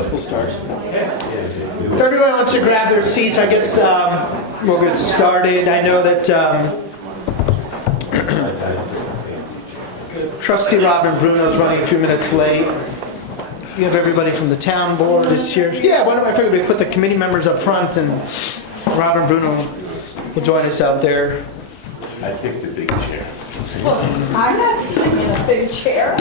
guess we'll start. If everyone wants to grab their seats, I guess we'll get started. I know that Trustee Robin Bruno is running a few minutes late. You have everybody from the town board is here. Yeah, why don't I figure we put the committee members up front and Robin Bruno will join us out there. I picked the big chair. I'm not sitting in a big chair.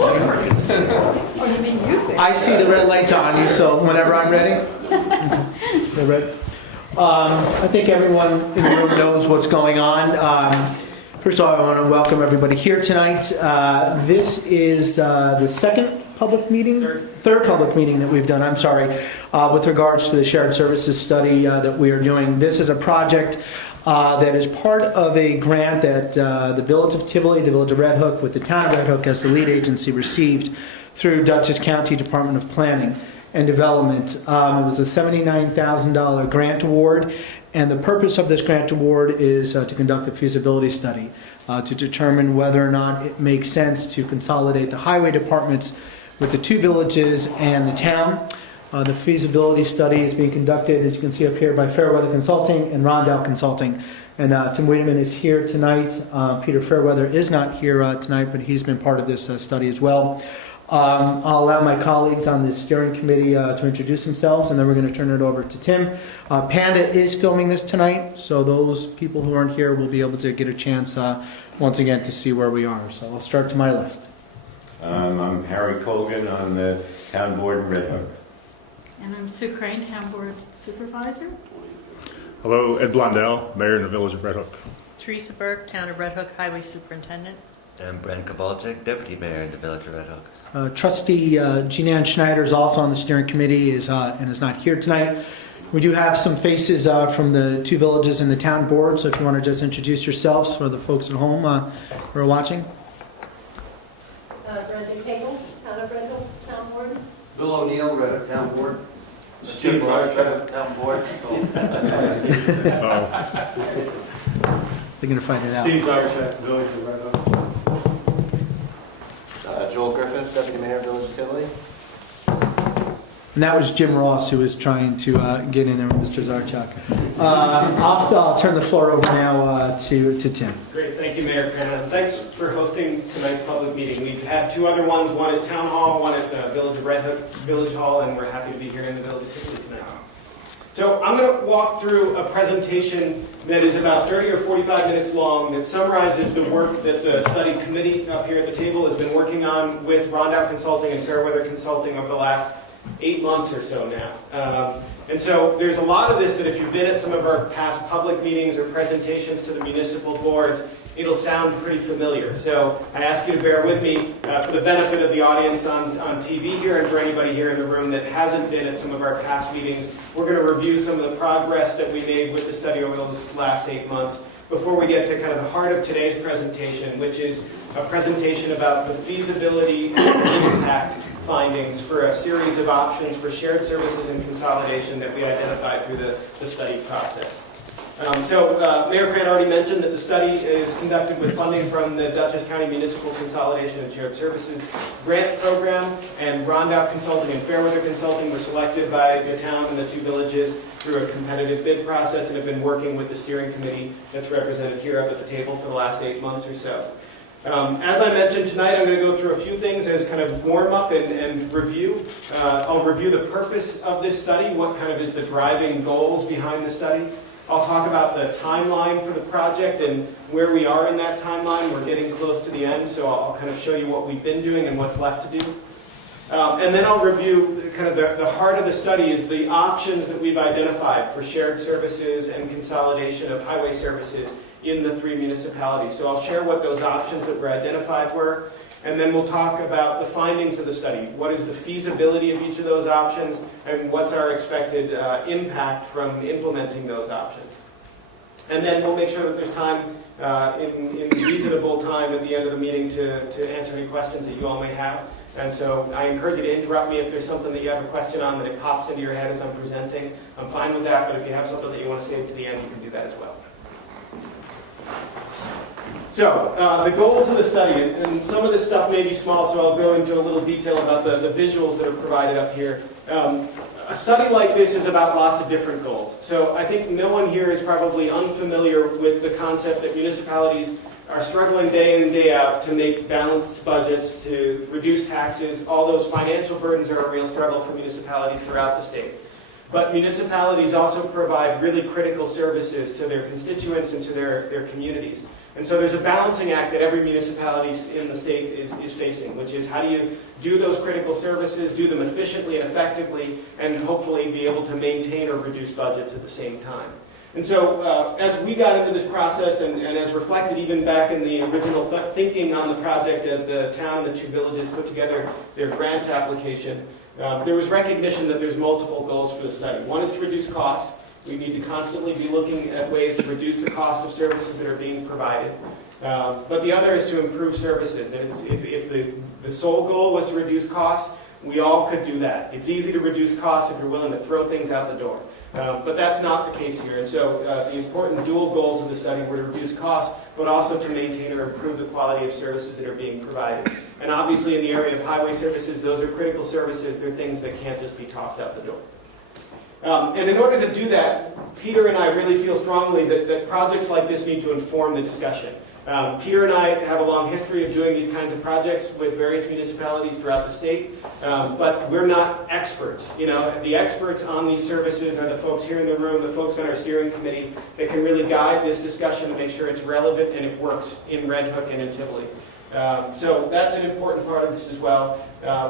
Oh, you mean you think? I see the red lights on you, so whenever I'm ready. The red. I think everyone in the room knows what's going on. First of all, I want to welcome everybody here tonight. This is the third public meeting that we've done, with regards to the shared services study that we are doing. This is a project that is part of a grant that the Village of Tivoli, the Village of Red Hook, with the town of Red Hook as the lead agency, received through Dutchess County Department of Planning and Development. It was a $79,000 grant award, and the purpose of this grant award is to conduct a feasibility study to determine whether or not it makes sense to consolidate the highway departments with the two villages and the town. The feasibility study is being conducted, as you can see up here, by Fairweather Consulting and Rondell Consulting. And Tim Wiedemann is here tonight. Peter Fairweather is not here tonight, but he's been part of this study as well. I'll allow my colleagues on the steering committee to introduce themselves, and then we're going to turn it over to Tim. Panda is filming this tonight, so those people who aren't here will be able to get a chance once again to see where we are. So I'll start to my left. I'm Harry Colgan on the town board in Red Hook. And I'm Sue Crane, Town Board Supervisor. Hello, Ed Blondell, Mayor in the Village of Red Hook. Teresa Burke, Town of Red Hook Highway Superintendent. And Brent Kowalczyk, Deputy Mayor in the Village of Red Hook. Trustee Jean-Ann Schneider is also on the steering committee and is not here tonight. We do have some faces from the two villages and the town board, so if you want to just introduce yourselves for the folks at home who are watching. Brenda Cagle, Town of Red Hook, Town Board. Bill O'Neill, Red Hook Town Board. Steve Ross, Red Hook Town Board. They're going to find it out. Steve Zarchak, Village of Red Hook. Joel Griffith, Deputy Mayor, Village of Tivoli. And that was Jim Ross who was trying to get in there with Mr. Zarchak. I'll turn the floor over now to Tim. Great, thank you, Mayor Pena. Thanks for hosting tonight's public meeting. We've had two other ones, one at Town Hall, one at the Village of Red Hook Village Hall, and we're happy to be here in the Village of Tivoli tonight. So I'm going to walk through a presentation that is about 30 or 45 minutes long that summarizes the work that the study committee up here at the table has been working on with Rondell Consulting and Fairweather Consulting over the last 8 months or so now. And so there's a lot of this that if you've been at some of our past public meetings or presentations to the municipal boards, it'll sound pretty familiar. So I ask you to bear with me for the benefit of the audience on TV here and for anybody here in the room that hasn't been at some of our past meetings. We're going to review some of the progress that we made with the study over the last 8 months before we get to kind of the heart of today's presentation, which is a presentation about the feasibility and impact findings for a series of options for shared services and consolidation that we identified through the study process. Mayor Cran already mentioned that the study is conducted with funding from the Dutchess County Municipal Consolidation and Shared Services Grant Program, and Rondell Consulting and Fairweather Consulting were selected by the town and the two villages through a competitive bid process and have been working with the steering committee that's represented here up at the table for the last 8 months or so. As I mentioned tonight, I'm going to go through a few things as kind of warm up and review. I'll review the purpose of this study, what kind of is the driving goals behind the study. I'll talk about the timeline for the project and where we are in that timeline. We're getting close to the end, so I'll kind of show you what we've been doing and what's left to do. And then I'll review kind of the heart of the study is the options that we've identified for shared services and consolidation of highway services in the three municipalities. So I'll share what those options that were identified were, and then we'll talk about the findings of the study. What is the feasibility of each of those options, and what's our expected impact from implementing those options. And then we'll make sure that there's time, in reasonable time at the end of the meeting to answer any questions that you all may have. And so I encourage you to interrupt me if there's something that you have a question on that it pops into your head as I'm presenting. I'm fine with that, but if you have something that you want to save to the end, you can do that as well. So, the goals of the study, and some of this stuff may be small, so I'll go into a little detail about the visuals that are provided up here. A study like this is about lots of different goals. So I think no one here is probably unfamiliar with the concept that municipalities are struggling day in and day out to make balanced budgets, to reduce taxes. All those financial burdens are a real struggle for municipalities throughout the state. But municipalities also provide really critical services to their constituents and to their communities. And so there's a balancing act that every municipality in the state is facing, which is how do you do those critical services, do them efficiently and effectively, and hopefully be able to maintain or reduce budgets at the same time. And so as we got into this process, and as reflected even back in the original thinking on the project as the town and the two villages put together their grant application, there was recognition that there's multiple goals for the study. One is to reduce costs. We need to constantly be looking at ways to reduce the cost of services that are being provided. But the other is to improve services. That if the sole goal was to reduce costs, we all could do that. It's easy to reduce costs if you're willing to throw things out the door. But that's not the case here. And so the important dual goals of the study were to reduce costs, but also to maintain or improve the quality of services that are being provided. And obviously in the area of highway services, those are critical services. They're things that can't just be tossed out the door. And in order to do that, Peter and I really feel strongly that projects like this need to inform the discussion. Peter and I have a long history of doing these kinds of projects with various municipalities throughout the state, but we're not experts. You know, the experts on these services are the folks here in the room, the folks on our steering committee that can really guide this discussion to make sure it's relevant and it works in Red Hook and in Tivoli. So that's an important part of this as well.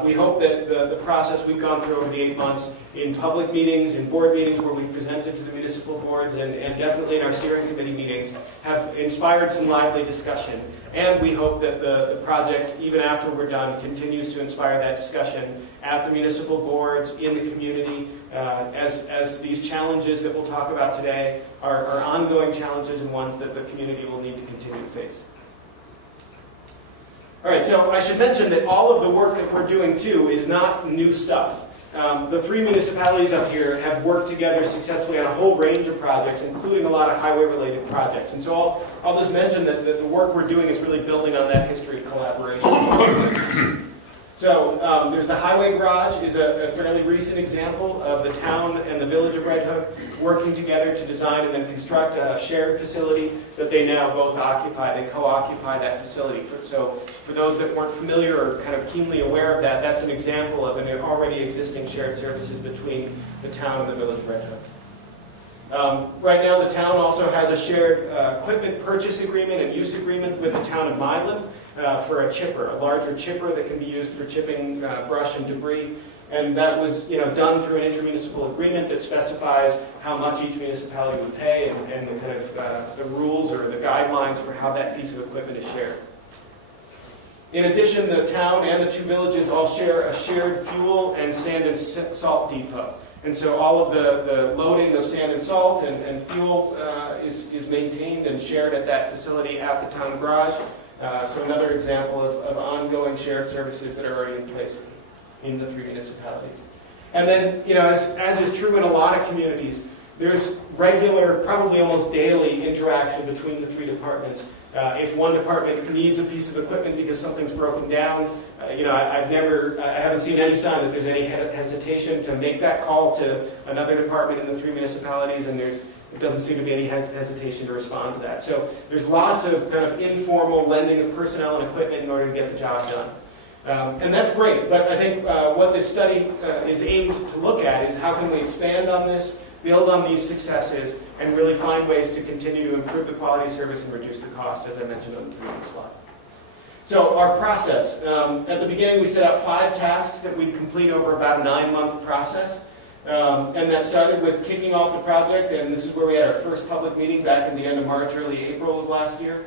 We hope that the process we've gone through over the 8 months in public meetings, in board meetings where we've presented to the municipal boards, and definitely in our steering committee meetings, have inspired some lively discussion. And we hope that the project, even after we're done, continues to inspire that discussion at the municipal boards, in the community, as these challenges that we'll talk about today are ongoing challenges and ones that the community will need to continue to face. All right, so I should mention that all of the work that we're doing, too, is not new stuff. The 3 municipalities up here have worked together successfully on a whole range of projects, including a lot of highway-related projects. And so I'll just mention that the work we're doing is really building on that history of collaboration. So there's the Highway Garage, is a fairly recent example of the town and the village of Red Hook working together to design and then construct a shared facility that they now both occupy. They co-occupy that facility. So for those that weren't familiar or kind of keenly aware of that, that's an example of an already existing shared services between the town and the village of Red Hook. Right now the town also has a shared equipment purchase agreement and use agreement with the town of Milan for a chipper, a larger chipper that can be used for chipping brush and debris. And that was done through an intermunicipal agreement that specifies how much each municipality would pay and the kind of the rules or the guidelines for how that piece of equipment is shared. In addition, the town and the 2 villages all share a shared fuel and sand and salt depot. And so all of the loading of sand and salt and fuel is maintained and shared at that facility at the town garage. So another example of ongoing shared services that are already in place in the 3 municipalities. And then, as is true in a lot of communities, there's regular, probably almost daily interaction between the 3 departments. If one department needs a piece of equipment because something's broken down, I haven't seen any sign that there's any hesitation to make that call to another department in the 3 municipalities, and there doesn't seem to be any hesitation to respond to that. So there's lots of kind of informal lending of personnel and equipment in order to get the job done. And that's great, but I think what this study is aimed to look at is how can we expand on this, build on these successes, and really find ways to continue to improve the quality of service and reduce the cost, as I mentioned on the previous slide. So our process. At the beginning, we set out 5 tasks that we'd complete over about a 9-month process. And that started with kicking off the project, and this is where we had our first public meeting back in the end of March, early April of last year.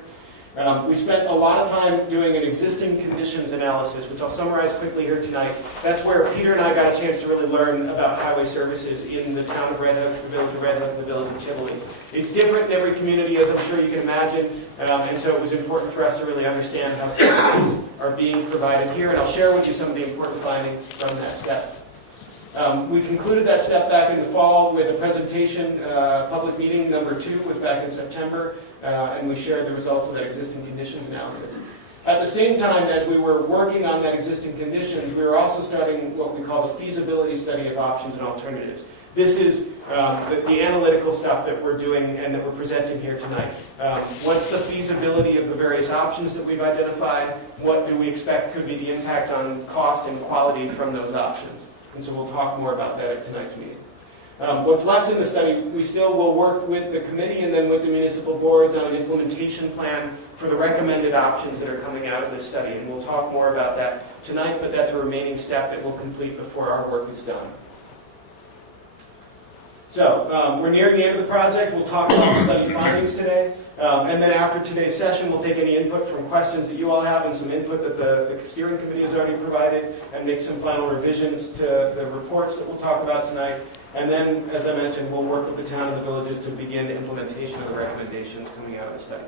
We spent a lot of time doing an existing conditions analysis, which I'll summarize quickly here tonight. That's where Peter and I got a chance to really learn about highway services in the town of Red Hook, the village of Red Hook, and the village of Tivoli. It's different in every community, as I'm sure you can imagine, and so it was important for us to really understand how services are being provided here, and I'll share with you some of the important findings from that step. We concluded that step back in the fall with a presentation. Public meeting number 2 was back in September, and we shared the results of that existing conditions analysis. At the same time as we were working on that existing conditions, we were also starting what we call the feasibility study of options and alternatives. This is the analytical stuff that we're doing and that we're presenting here tonight. What's the feasibility of the various options that we've identified? What do we expect could be the impact on cost and quality from those options? And so we'll talk more about that at tonight's meeting. What's left in the study, we still will work with the committee and then with the municipal boards on an implementation plan for the recommended options that are coming out of this study. And we'll talk more about that tonight, but that's a remaining step that we'll complete before our work is done. So we're nearing the end of the project. We'll talk about the study findings today. And then after today's session, we'll take any input from questions that you all have and some input that the steering committee has already provided and make some final revisions to the reports that we'll talk about tonight. And then, as I mentioned, we'll work with the town and the villages to begin the implementation of the recommendations coming out of the study.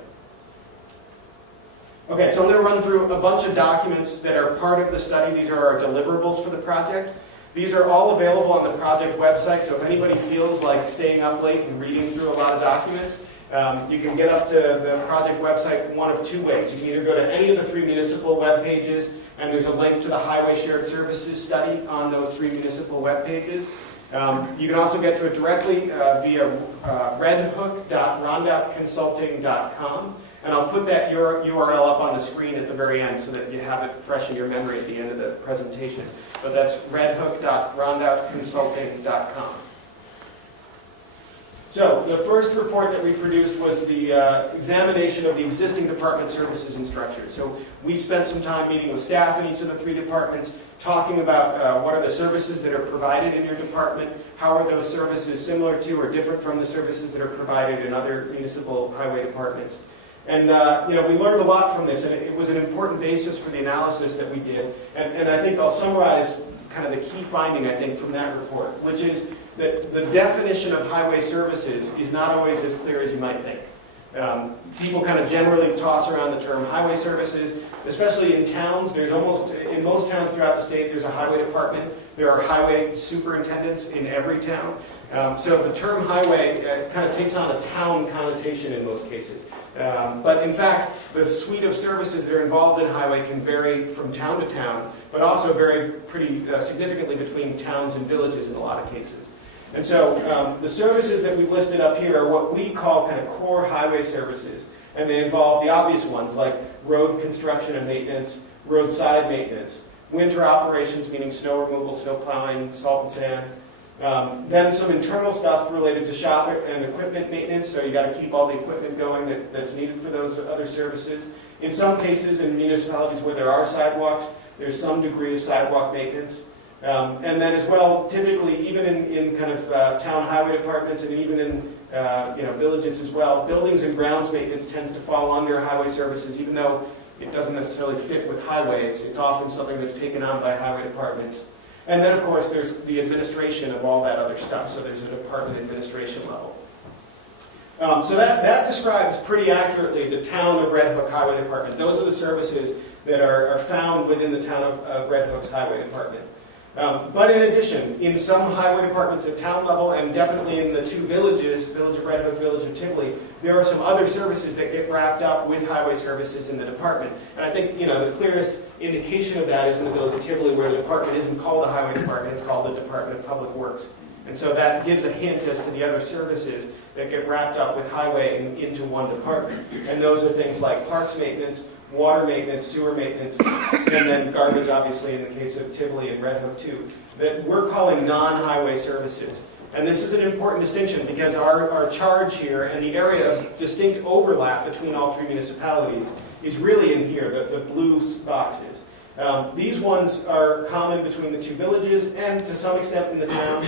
Okay, so I'm going to run through a bunch of documents that are part of the study. These are our deliverables for the project. These are all available on the project website, so if anybody feels like staying up late and reading through a lot of documents, you can get up to the project website one of 2 ways. You can either go to any of the 3 municipal web pages, and there's a link to the Highway Shared Services study on those 3 municipal web pages. You can also get to it directly via redhook.rondoutconsulting.com, and I'll put that URL up on the screen at the very end so that you have it fresh in your memory at the end of the presentation. But that's redhook.rondoutconsulting.com. So the first report that we produced was the examination of the existing department services and structures. So we spent some time meeting with staff in each of the 3 departments, talking about what are the services that are provided in your department, how are those services similar to or different from the services that are provided in other municipal highway departments. And we learned a lot from this, and it was an important basis for the analysis that we did. And I think I'll summarize kind of the key finding, I think, from that report, which is that the definition of highway services is not always as clear as you might think. People kind of generally toss around the term highway services, especially in towns. In most towns throughout the state, there's a highway department. There are highway superintendents in every town. So the term highway kind of takes on a town connotation in most cases. But in fact, the suite of services that are involved in highway can vary from town to town, but also vary pretty significantly between towns and villages in a lot of cases. And so the services that we've listed up here are what we call kind of core highway services. And they involve the obvious ones like road construction and maintenance, roadside maintenance, winter operations, meaning snow removal, snow plowing, salt and sand. Then some internal stuff related to shop and equipment maintenance, so you got to keep all the equipment going that's needed for those other services. In some cases, in municipalities where there are sidewalks, there's some degree of sidewalk maintenance. And then as well, typically, even in kind of town highway departments and even in villages as well, buildings and grounds maintenance tends to fall under highway services, even though it doesn't necessarily fit with highway. It's often something that's taken on by highway departments. And then, of course, there's the administration of all that other stuff. So there's a department administration level. So that describes pretty accurately the town of Red Hook Highway Department. Those are the services that are found within the town of Red Hook's Highway Department. But in addition, in some highway departments at town level, and definitely in the 2 villages, Village of Red Hook, Village of Tivoli, there are some other services that get wrapped up with highway services in the department. And I think, the clearest indication of that is in the Village of Tivoli, where the department isn't called the highway department, it's called the Department of Public Works. And so that gives a hint as to the other services that get wrapped up with highway into one department. And those are things like parks maintenance, water maintenance, sewer maintenance, and then garbage, obviously, in the case of Tivoli and Red Hook too, that we're calling non-highway services. And this is an important distinction because our charge here and the area of distinct overlap between all 3 municipalities is really in here, the blue boxes. These ones are common between the 2 villages and to some extent in the town,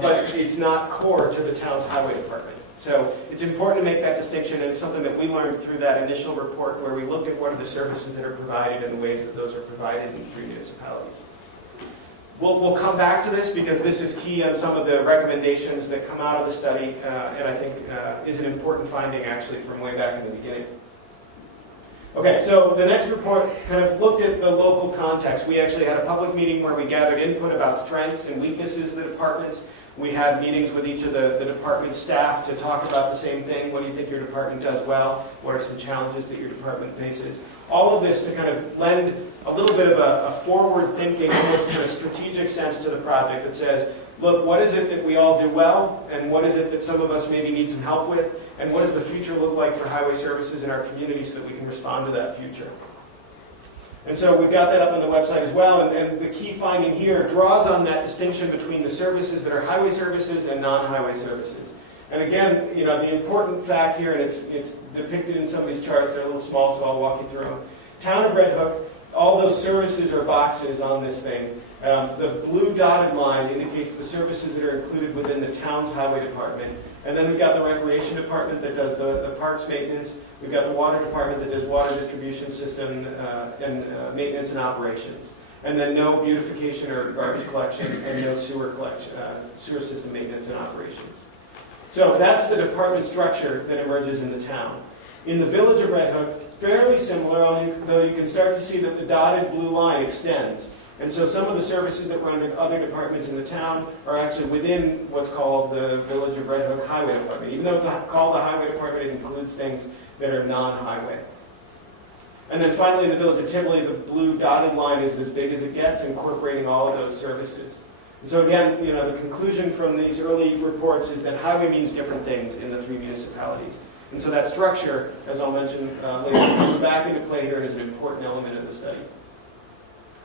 but it's not core to the town's highway department. So it's important to make that distinction, and it's something that we learned through that initial report where we looked at what are the services that are provided and the ways that those are provided in 3 municipalities. We'll come back to this because this is key on some of the recommendations that come out of the study, and I think is an important finding actually from way back in the beginning. Okay, so the next report kind of looked at the local context. We actually had a public meeting where we gathered input about strengths and weaknesses of the departments. We had meetings with each of the department staff to talk about the same thing. What do you think your department does well? What are some challenges that your department faces? All of this to kind of lend a little bit of a forward-thinking, almost kind of strategic sense to the project that says, look, what is it that we all do well, and what is it that some of us maybe need some help with, and what does the future look like for highway services in our community so that we can respond to that future? And so we've got that up on the website as well, and the key finding here draws on that distinction between the services that are highway services and non-highway services. And again, you know, the important fact here, and it's depicted in some of these charts, they're a little small, so I'll walk you through them. Town of Red Hook, all those services or boxes on this thing. The blue dotted line indicates the services that are included within the town's highway department. And then we've got the recreation department that does the parks maintenance. We've got the water department that does water distribution system and maintenance and operations. And then no beautification or garbage collection and no sewer system maintenance and operations. So that's the department structure that emerges in the town. In the village of Red Hook, fairly similar, though you can start to see that the dotted blue line extends. And so some of the services that run with other departments in the town are actually within what's called the Village of Red Hook Highway Department. Even though it's called the Highway Department, it includes things that are non-highway. And then finally, in the Village of Tivoli, the blue dotted line is as big as it gets, incorporating all of those services. And so again, you know, the conclusion from these early reports is that highway means different things in the three municipalities. And so that structure, as I'll mention later, comes back into play here and is an important element of the study.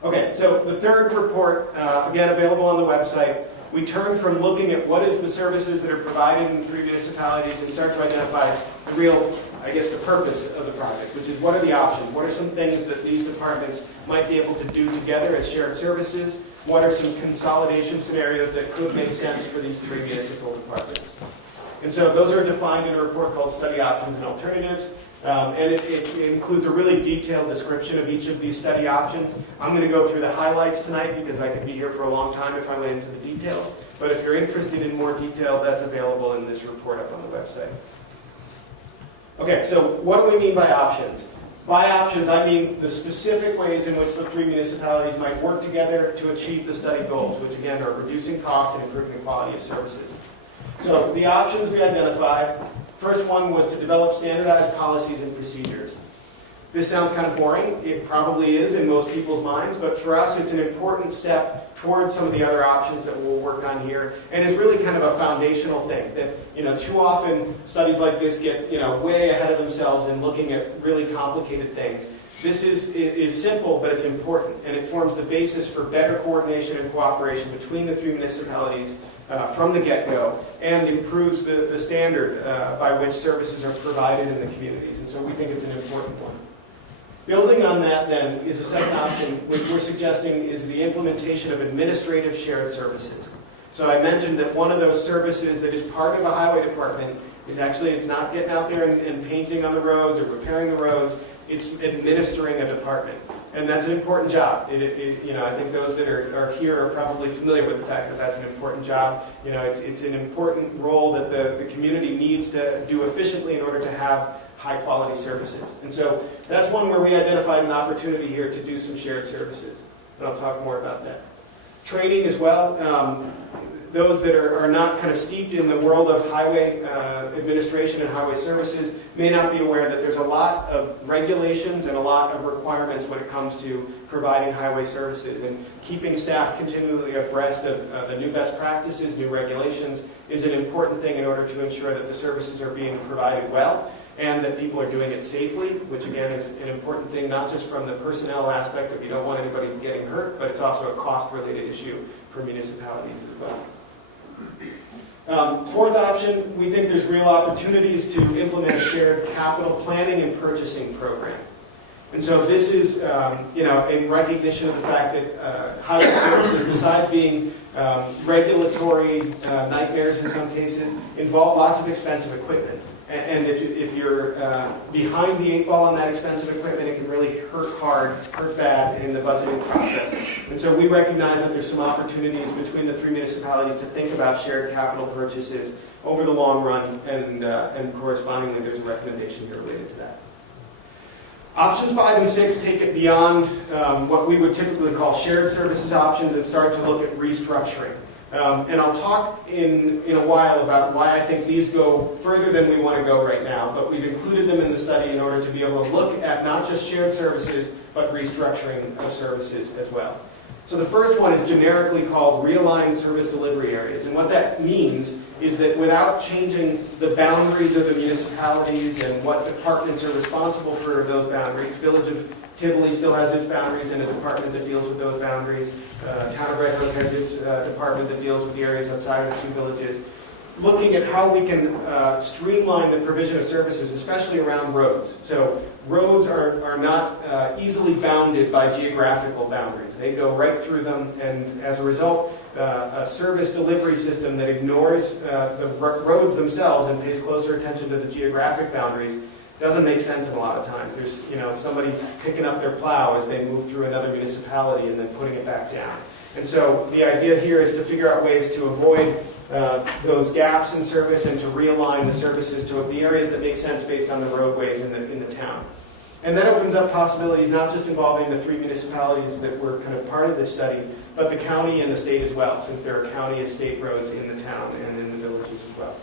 Okay, so the third report, again, available on the website, we turn from looking at what is the services that are provided in three municipalities and start to identify the real, I guess, the purpose of the project, which is what are the options? What are some things that these departments might be able to do together as shared services? What are some consolidation scenarios that could make sense for these three municipal departments? And so those are defined in a report called Study Options and Alternatives. And it includes a really detailed description of each of these study options. I'm going to go through the highlights tonight because I could be here for a long time if I went into the details. But if you're interested in more detail, that's available in this report up on the website. Okay, so what do we mean by options? By options, I mean the specific ways in which the three municipalities might work together to achieve the study goals, which again are reducing cost and improving the quality of services. So the options we identified, first one was to develop standardized policies and procedures. This sounds kind of boring. It probably is in most people's minds, but for us it's an important step towards some of the other options that we'll work on here, and is really kind of a foundational thing that, you know, too often studies like this get, you know, way ahead of themselves in looking at really complicated things. This is simple, but it's important, and it forms the basis for better coordination and cooperation between the three municipalities from the get-go, and improves the standard by which services are provided in the communities. And so we think it's an important one. Building on that, then, is a second option, which we're suggesting is the implementation of administrative shared services. So I mentioned that one of those services that is part of a highway department is actually, it's not getting out there and painting on the roads or repairing the roads, it's administering a department. And that's an important job. You know, I think those that are here are probably familiar with the fact that that's an important job. You know, it's an important role that the community needs to do efficiently in order to have high-quality services. And so that's one where we identified an opportunity here to do some shared services. And I'll talk more about that. Training as well. Those that are not kind of steeped in the world of highway administration and highway services may not be aware that there's a lot of regulations and a lot of requirements when it comes to providing highway services. And keeping staff continually abreast of the new best practices, new regulations, is an important thing in order to ensure that the services are being provided well and that people are doing it safely, which again is an important thing, not just from the personnel aspect of you don't want anybody getting hurt, but it's also a cost-related issue for municipalities as well. Fourth option, we think there's real opportunities to implement a shared capital planning and purchasing program. And so this is, you know, in recognition of the fact that highway services, besides being regulatory nightmares in some cases, involve lots of expensive equipment. And if you're behind the eight ball on that expensive equipment, it can really hurt bad in the budgeting process. And so we recognize that there's some opportunities between the three municipalities to think about shared capital purchases over the long run, and correspondingly there's a recommendation here related to that. Options 5 and 6 take it beyond what we would typically call shared services options and start to look at restructuring. And I'll talk in a while about why I think these go further than we want to go right now, but we've included them in the study in order to be able to look at not just shared services, but restructuring of services as well. So the first one is generically called realigned service delivery areas. And what that means is that without changing the boundaries of the municipalities and what departments are responsible for those boundaries, Village of Tivoli still has its boundaries and a department that deals with those boundaries. Town of Red Hook has its department that deals with the areas outside of the two villages. Looking at how we can streamline the provision of services, especially around roads. So roads are not easily bounded by geographical boundaries. They go right through them, and as a result, a service delivery system that ignores the roads themselves and pays closer attention to the geographic boundaries doesn't make sense in a lot of times. There's somebody picking up their plow as they move through another municipality and then putting it back down. And so the idea here is to figure out ways to avoid those gaps in service and to realign the services to the areas that make sense based on the roadways in the town. And that opens up possibilities not just involving the 3 municipalities that were kind of part of this study, but the county and the state as well, since there are county and state roads in the town and in the villages as well.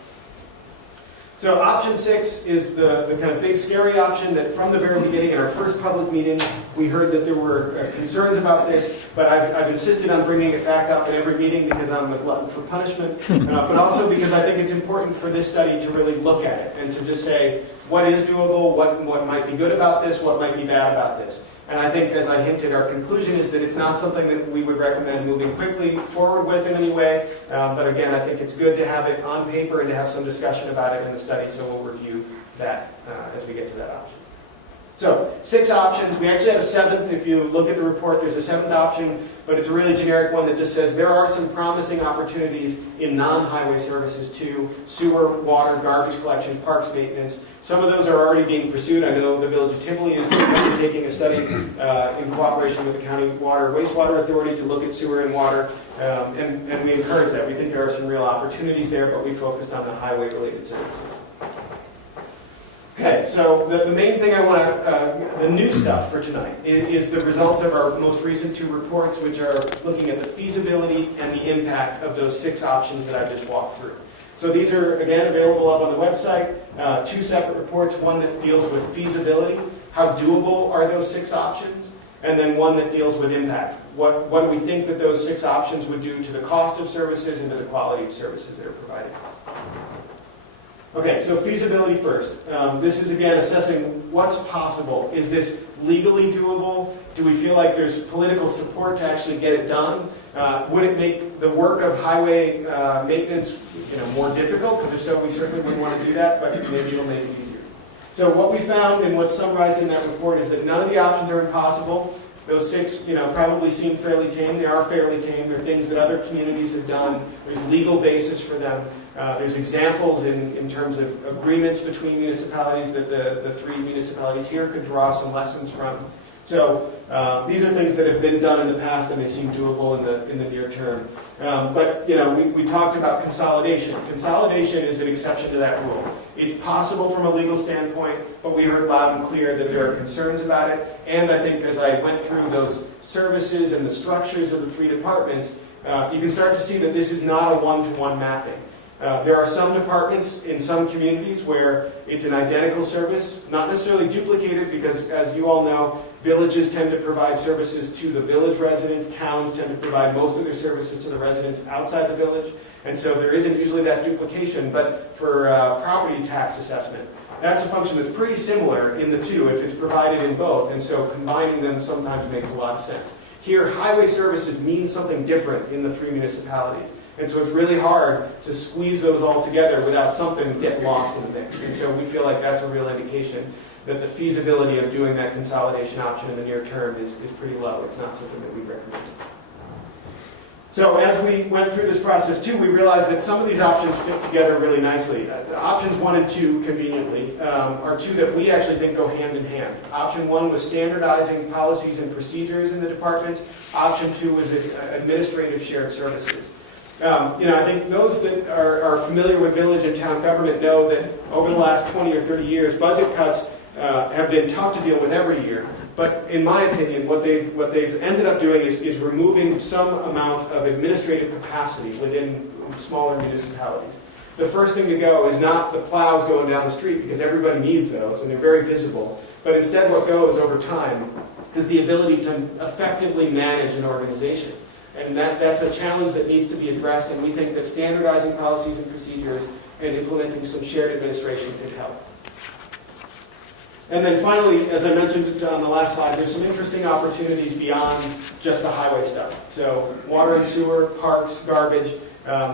So option 6 is the kind of big scary option that from the very beginning in our first public meeting, we heard that there were concerns about this, but I've insisted on bringing it back up at every meeting because I'm a glutton for punishment, but also because I think it's important for this study to really look at it and to just say what is doable, what might be good about this, what might be bad about this. And I think, as I hinted, our conclusion is that it's not something that we would recommend moving quickly forward with in any way. But again, I think it's good to have it on paper and to have some discussion about it in the study, so we'll review that as we get to that option. So, 6 options. We actually have a 7th. If you look at the report, there's a 7th option, but it's a really generic one that just says there are some promising opportunities in non-highway services too: sewer, water, garbage collection, parks maintenance. Some of those are already being pursued. I know the Village of Tivoli is undertaking a study in cooperation with the County Water and Wastewater Authority to look at sewer and water, and we encourage that. We think there are some real opportunities there, but we focused on the highway-related services. Okay, so the main thing I want to, the new stuff for tonight is the results of our most recent 2 reports, which are looking at the feasibility and the impact of those 6 options that I just walked through. So these are, again, available up on the website. 2 separate reports, one that deals with feasibility, how doable are those 6 options, and then one that deals with impact. What do we think that those 6 options would do to the cost of services and to the quality of services that are provided? Okay, so feasibility first. This is, again, assessing what's possible. Is this legally doable? Do we feel like there's political support to actually get it done? Would it make the work of highway maintenance more difficult? Because if so, we certainly wouldn't want to do that, but maybe it'll make it easier. So what we found and what's summarized in that report is that none of the options are impossible. Those 6, probably seem fairly tame. They are fairly tame. They're things that other communities have done. There's legal basis for them. There's examples in terms of agreements between municipalities that the 3 municipalities here could draw some lessons from. So these are things that have been done in the past and they seem doable in the near term. But we talked about consolidation. Consolidation is an exception to that rule. It's possible from a legal standpoint, but we heard loud and clear that there are concerns about it. And I think as I went through those services and the structures of the 3 departments, you can start to see that this is not a one-to-one mapping. There are some departments in some communities where it's an identical service, not necessarily duplicated because, as you all know, villages tend to provide services to the village residents, towns tend to provide most of their services to the residents outside the village, and so there isn't usually that duplication. But for property tax assessment, that's a function that's pretty similar in the 2 if it's provided in both, and so combining them sometimes makes a lot of sense. Here, highway services means something different in the 3 municipalities. And so it's really hard to squeeze those all together without something getting lost in the mix. And so we feel like that's a real indication that the feasibility of doing that consolidation option in the near term is pretty low. It's not something that we recommend. So as we went through this process too, we realized that some of these options fit together really nicely. The options 1 and 2, conveniently, are 2 that we actually think go hand in hand. Option 1 was standardizing policies and procedures in the departments. Option 2 was administrative shared services. I think those that are familiar with village and town government know that over the last 20 or 30 years, budget cuts have been tough to deal with every year. But in my opinion, what they've ended up doing is removing some amount of administrative capacity within smaller municipalities. The first thing to go is not the plows going down the street, because everybody needs those and they're very visible. But instead what goes over time is the ability to effectively manage an organization. And that's a challenge that needs to be addressed, and we think that standardizing policies and procedures and implementing some shared administration could help. And then finally, as I mentioned on the last slide, there's some interesting opportunities beyond just the highway stuff. So water and sewer, parks, garbage,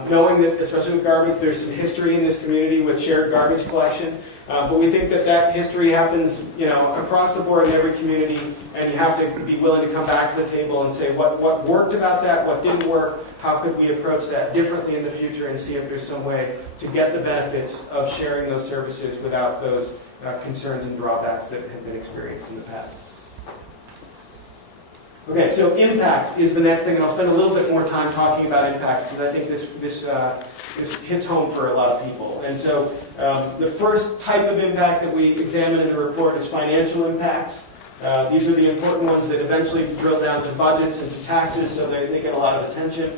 knowing that, especially with garbage, there's some history in this community with shared garbage collection. But we think that that history happens, across the board in every community, and you have to be willing to come back to the table and say what worked about that, what didn't work, how could we approach that differently in the future, and see if there's some way to get the benefits of sharing those services without those concerns and drawbacks that have been experienced in the past. Okay, so impact is the next thing, and I'll spend a little bit more time talking about impacts because I think this hits home for a lot of people. And so the first type of impact that we examine in the report is financial impacts. These are the important ones that eventually drill down to budgets and to taxes, so they get a lot of attention.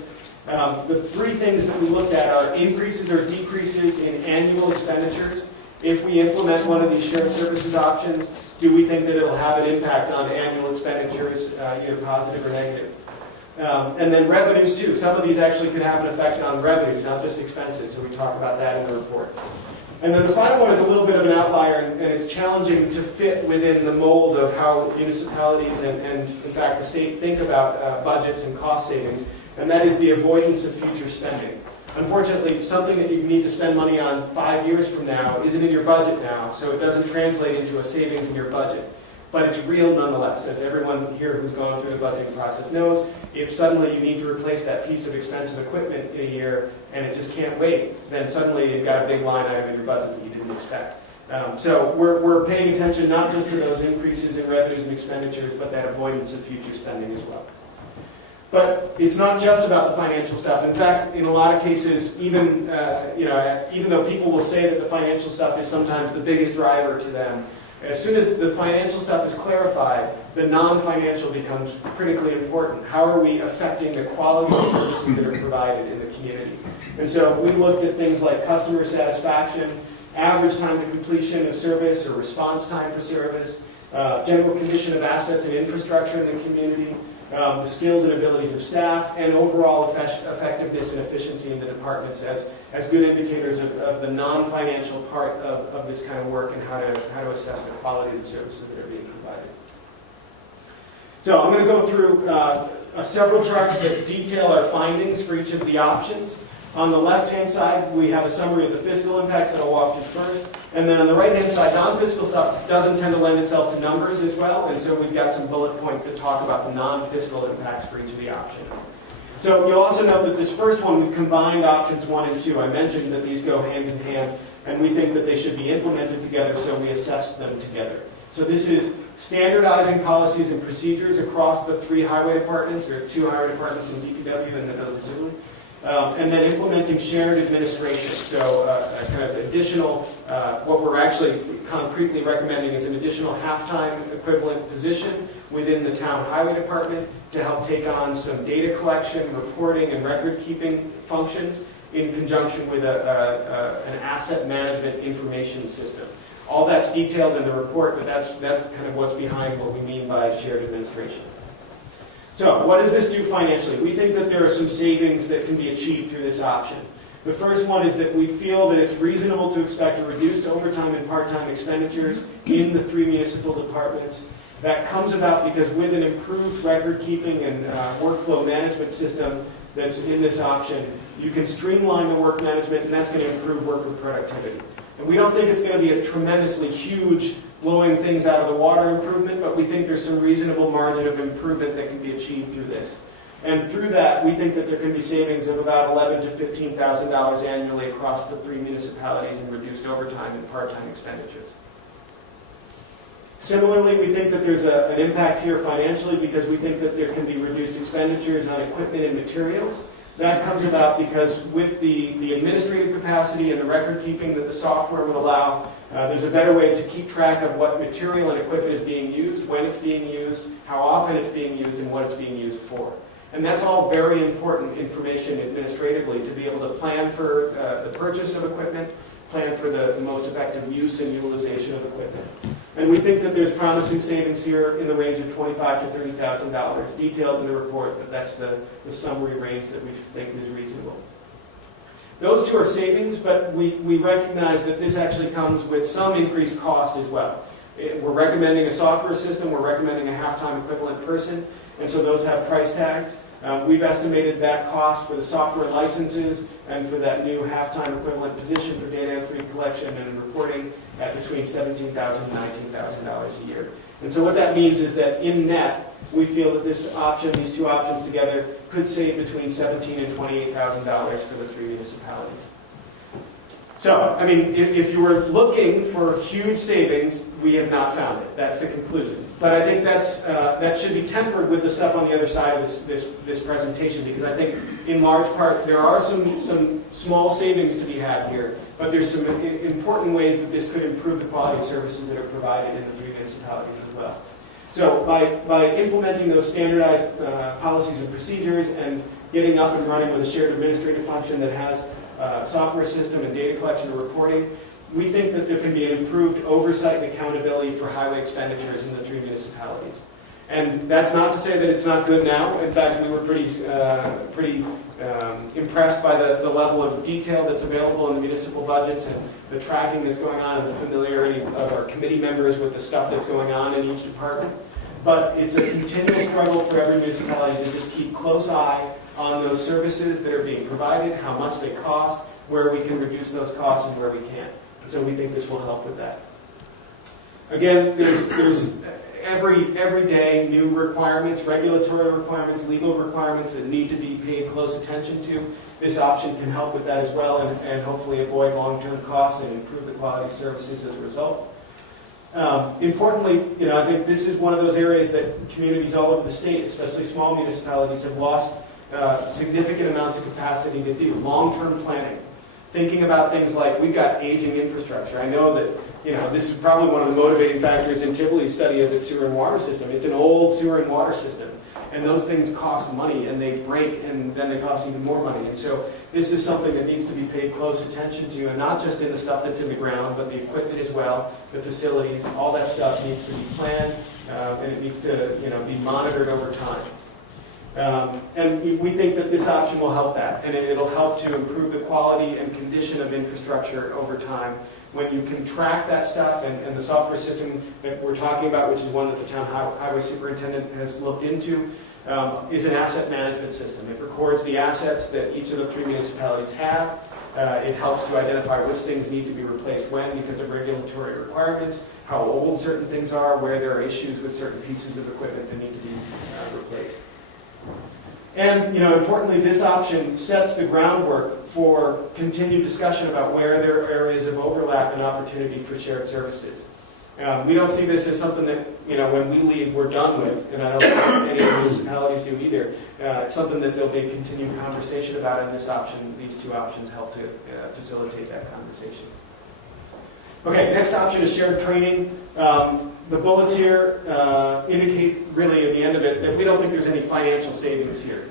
The three things that we looked at are increases or decreases in annual expenditures. If we implement one of these shared services options, do we think that it'll have an impact on annual expenditures, either positive or negative? And then revenues too. Some of these actually could have an effect on revenues, not just expenses, so we talk about that in the report. And then the final one is a little bit of an outlier, and it's challenging to fit within the mold of how municipalities and in fact the state think about budgets and cost savings, and that is the avoidance of future spending. Unfortunately, something that you need to spend money on 5 years from now isn't in your budget now, so it doesn't translate into a savings in your budget. But it's real nonetheless, as everyone here who's gone through the budgeting process knows. If suddenly you need to replace that piece of expensive equipment in a year and it just can't wait, then suddenly you've got a big line item in your budget that you didn't expect. So we're paying attention not just to those increases in revenues and expenditures, but that avoidance of future spending as well. But it's not just about the financial stuff. In fact, in a lot of cases, even though people will say that the financial stuff is sometimes the biggest driver to them, as soon as the financial stuff is clarified, the non-financial becomes critically important. How are we affecting the quality of services that are provided in the community? And so we looked at things like customer satisfaction, average time to completion of service or response time for service, general condition of assets and infrastructure in the community, the skills and abilities of staff, and overall effectiveness and efficiency in the departments as good indicators of the non-financial part of this kind of work and how to assess the quality of the services that are being provided. So I'm going to go through several charts that detail our findings for each of the options. On the left-hand side, we have a summary of the fiscal impacts that I'll walk through first. And then on the right-hand side, non-fiscal stuff doesn't tend to lend itself to numbers as well. And so we've got some bullet points that talk about the non-fiscal impacts for each of the options. So you'll also note that this first one, we combined options 1 and 2. I mentioned that these go hand in hand, and we think that they should be implemented together, so we assessed them together. So this is standardizing policies and procedures across the 3 highway departments, or 2 highway departments in DPW and the Village of Tivoli. And then implementing shared administration. So a kind of additional, what we're actually concretely recommending is an additional half-time equivalent position within the town highway department to help take on some data collection, reporting, and record-keeping functions in conjunction with an asset management information system. All that's detailed in the report, but that's kind of what's behind what we mean by shared administration. So what does this do financially? We think that there are some savings that can be achieved through this option. The first one is that we feel that it's reasonable to expect a reduced overtime and part-time expenditures in the 3 municipal departments. That comes about because with an improved record-keeping and workflow management system that's in this option, you can streamline the work management, and that's going to improve worker productivity. And we don't think it's going to be a tremendously huge blowing things out of the water improvement, but we think there's some reasonable margin of improvement that can be achieved through this. And through that, we think that there can be savings of about $11,000 to $15,000 annually across the 3 municipalities in reduced overtime and part-time expenditures. Similarly, we think that there's an impact here financially because we think that there can be reduced expenditures on equipment and materials. That comes about because with the administrative capacity and the record keeping that the software would allow, There's a better way to keep track of what material and equipment is being used, when it's being used, how often it's being used, and what it's being used for. And that's all very important information administratively to be able to plan for the purchase of equipment, plan for the most effective use and utilization of equipment. And we think that there's promising savings here in the range of $25,000 to $30,000, detailed in the report, but that's the summary range that we think is reasonable. Those two are savings, but we recognize that this actually comes with some increased cost as well. We're recommending a software system, we're recommending a half-time equivalent person, and so those have price tags. We've estimated that cost for the software licenses and for that new half-time equivalent position for data entry, collection, and reporting at between $17,000 and $19,000 a year. And so what that means is that in net, we feel that this option, these two options together, could save between $17,000 and $28,000 for the 3 municipalities. So, I mean, if you were looking for huge savings, we have not found it. That's the conclusion. But I think that should be tempered with the stuff on the other side of this presentation, because I think in large part there are some small savings to be had here, but there's some important ways that this could improve the quality of services that are provided in the 3 municipalities as well. So by implementing those standardized policies and procedures and getting up and running with a shared administrative function that has software system and data collection and reporting, we think that there can be an improved oversight and accountability for highway expenditures in the 3 municipalities. And that's not to say that it's not good now. In fact, we were pretty impressed by the level of detail that's available in the municipal budgets and the tracking that's going on and the familiarity of our committee members with the stuff that's going on in each department. But it's a continual struggle for every municipality to just keep close eye on those services that are being provided, how much they cost, where we can reduce those costs and where we can't. And so we think this will help with that. Again, there's every day new requirements, regulatory requirements, legal requirements that need to be paid close attention to. This option can help with that as well and hopefully avoid long-term costs and improve the quality of services as a result. Importantly, I think this is one of those areas that communities all over the state, especially small municipalities, have lost significant amounts of capacity to do. Long-term planning. Thinking about things like, we've got aging infrastructure. I know that, this is probably one of the motivating factors in Tivoli's study of its sewer and water system. It's an old sewer and water system. And those things cost money, and they break, and then they cost even more money. And so this is something that needs to be paid close attention to, and not just in the stuff that's in the ground, but the equipment as well, the facilities, all that stuff needs to be planned, and it needs to be monitored over time. And we think that this option will help that, and it'll help to improve the quality and condition of infrastructure over time. When you can track that stuff, and the software system that we're talking about, which is one that the town highway superintendent has looked into, is an asset management system. It records the assets that each of the 3 municipalities have. It helps to identify which things need to be replaced when because of regulatory requirements, how old certain things are, where there are issues with certain pieces of equipment that need to be replaced. And, importantly, this option sets the groundwork for continued discussion about where there are areas of overlap and opportunity for shared services. We don't see this as something that, when we leave, we're done with, and I don't think any of the municipalities do either. It's something that there'll be continued conversation about, and these 2 options help to facilitate that conversation. Okay, next option is shared training. The bullets here indicate, really, at the end of it, that we don't think there's any financial savings here.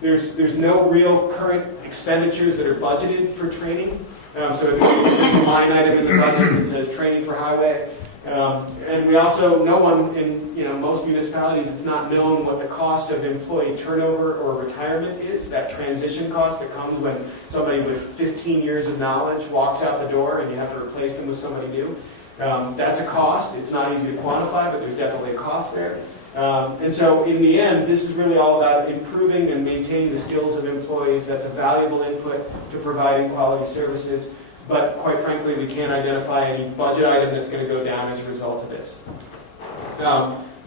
There's no real current expenditures that are budgeted for training. So it's a line item in the budget that says training for highway. And we also, no one in most municipalities, it's not known what the cost of employee turnover or retirement is, that transition cost that comes when somebody with 15 years of knowledge walks out the door and you have to replace them with somebody new. That's a cost. It's not easy to quantify, but there's definitely a cost there. And so in the end, this is really all about improving and maintaining the skills of employees. That's a valuable input to providing quality services. But quite frankly, we can't identify any budget item that's going to go down as a result of this.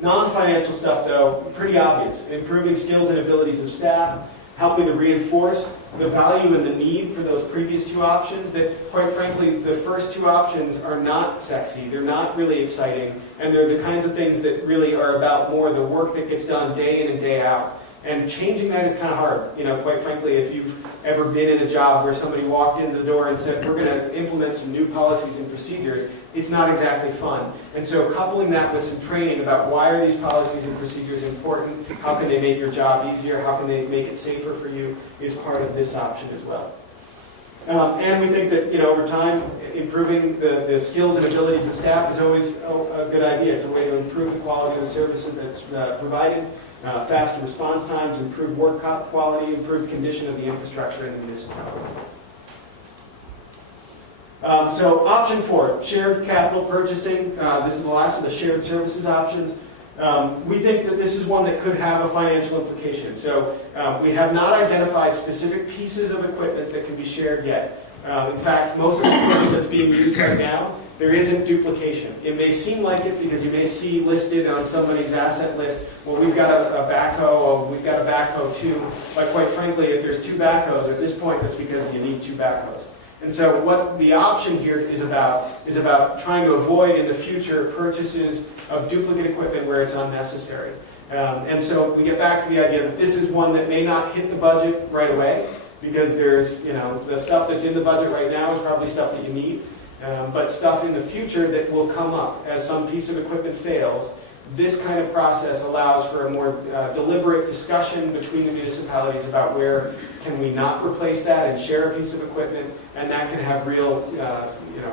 Non-financial stuff, though, pretty obvious. Improving skills and abilities of staff, helping to reinforce the value and the need for those previous 2 options that, quite frankly, the first 2 options are not sexy. They're not really exciting. And they're the kinds of things that really are about more the work that gets done day in and day out. And changing that is kind of hard. Quite frankly, if you've ever been in a job where somebody walked in the door and said, we're going to implement some new policies and procedures, it's not exactly fun. And so coupling that with some training about why are these policies and procedures important, how can they make your job easier, how can they make it safer for you, is part of this option as well. And we think that over time, improving the skills and abilities of staff is always a good idea. It's a way to improve the quality of the services that's provided, faster response times, improved work quality, improved condition of the infrastructure in the municipalities. So option 4, shared capital purchasing. This is the last of the shared services options. We think that this is one that could have a financial implication. So we have not identified specific pieces of equipment that can be shared yet. In fact, most of the equipment that's being used right now, there isn't duplication. It may seem like it because you may see listed on somebody's asset list, well, we've got a backhoe, or we've got a backhoe too. But quite frankly, if there's 2 backhoes, at this point, that's because you need 2 backhoes. And so what the option here is about trying to avoid in the future purchases of duplicate equipment where it's unnecessary. And so we get back to the idea that this is one that may not hit the budget right away, because there's, the stuff that's in the budget right now is probably stuff that you need, but stuff in the future that will come up as some piece of equipment fails. This kind of process allows for a more deliberate discussion between the municipalities about where can we not replace that and share a piece of equipment, and that can have real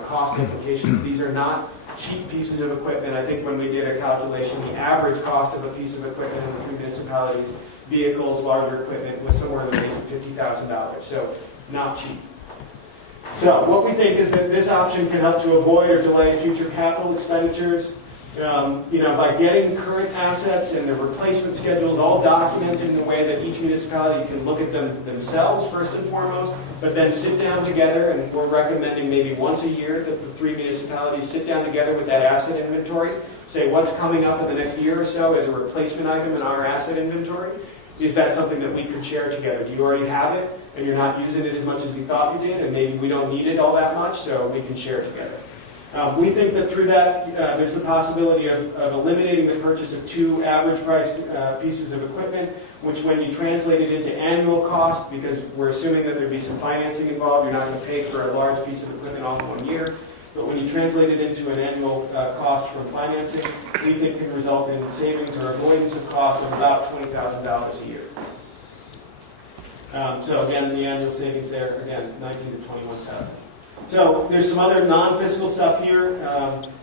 cost implications. These are not cheap pieces of equipment. I think when we did a calculation, the average cost of a piece of equipment in the 3 municipalities, vehicles, larger equipment, was somewhere in the range of $50,000. So not cheap. So what we think is that this option can help to avoid or delay future capital expenditures. By getting current assets and the replacement schedules all documented in a way that each municipality can look at them themselves first and foremost, but then sit down together, and we're recommending maybe once a year that the 3 municipalities sit down together with that asset inventory, say what's coming up in the next year or so as a replacement item in our asset inventory. Is that something that we could share together? Do you already have it and you're not using it as much as we thought you did, and maybe we don't need it all that much, so we can share it together? We think that through that, there's the possibility of eliminating the purchase of 2 average-priced pieces of equipment, which when you translate it into annual cost, because we're assuming that there'd be some financing involved, you're not going to pay for a large piece of equipment all in 1 year, but when you translate it into an annual cost from financing, we think can result in savings or avoidance of cost of about $20,000 a year. So again, the annual savings there, again, $19,000 to $21,000. So there's some other non-fiscal stuff here.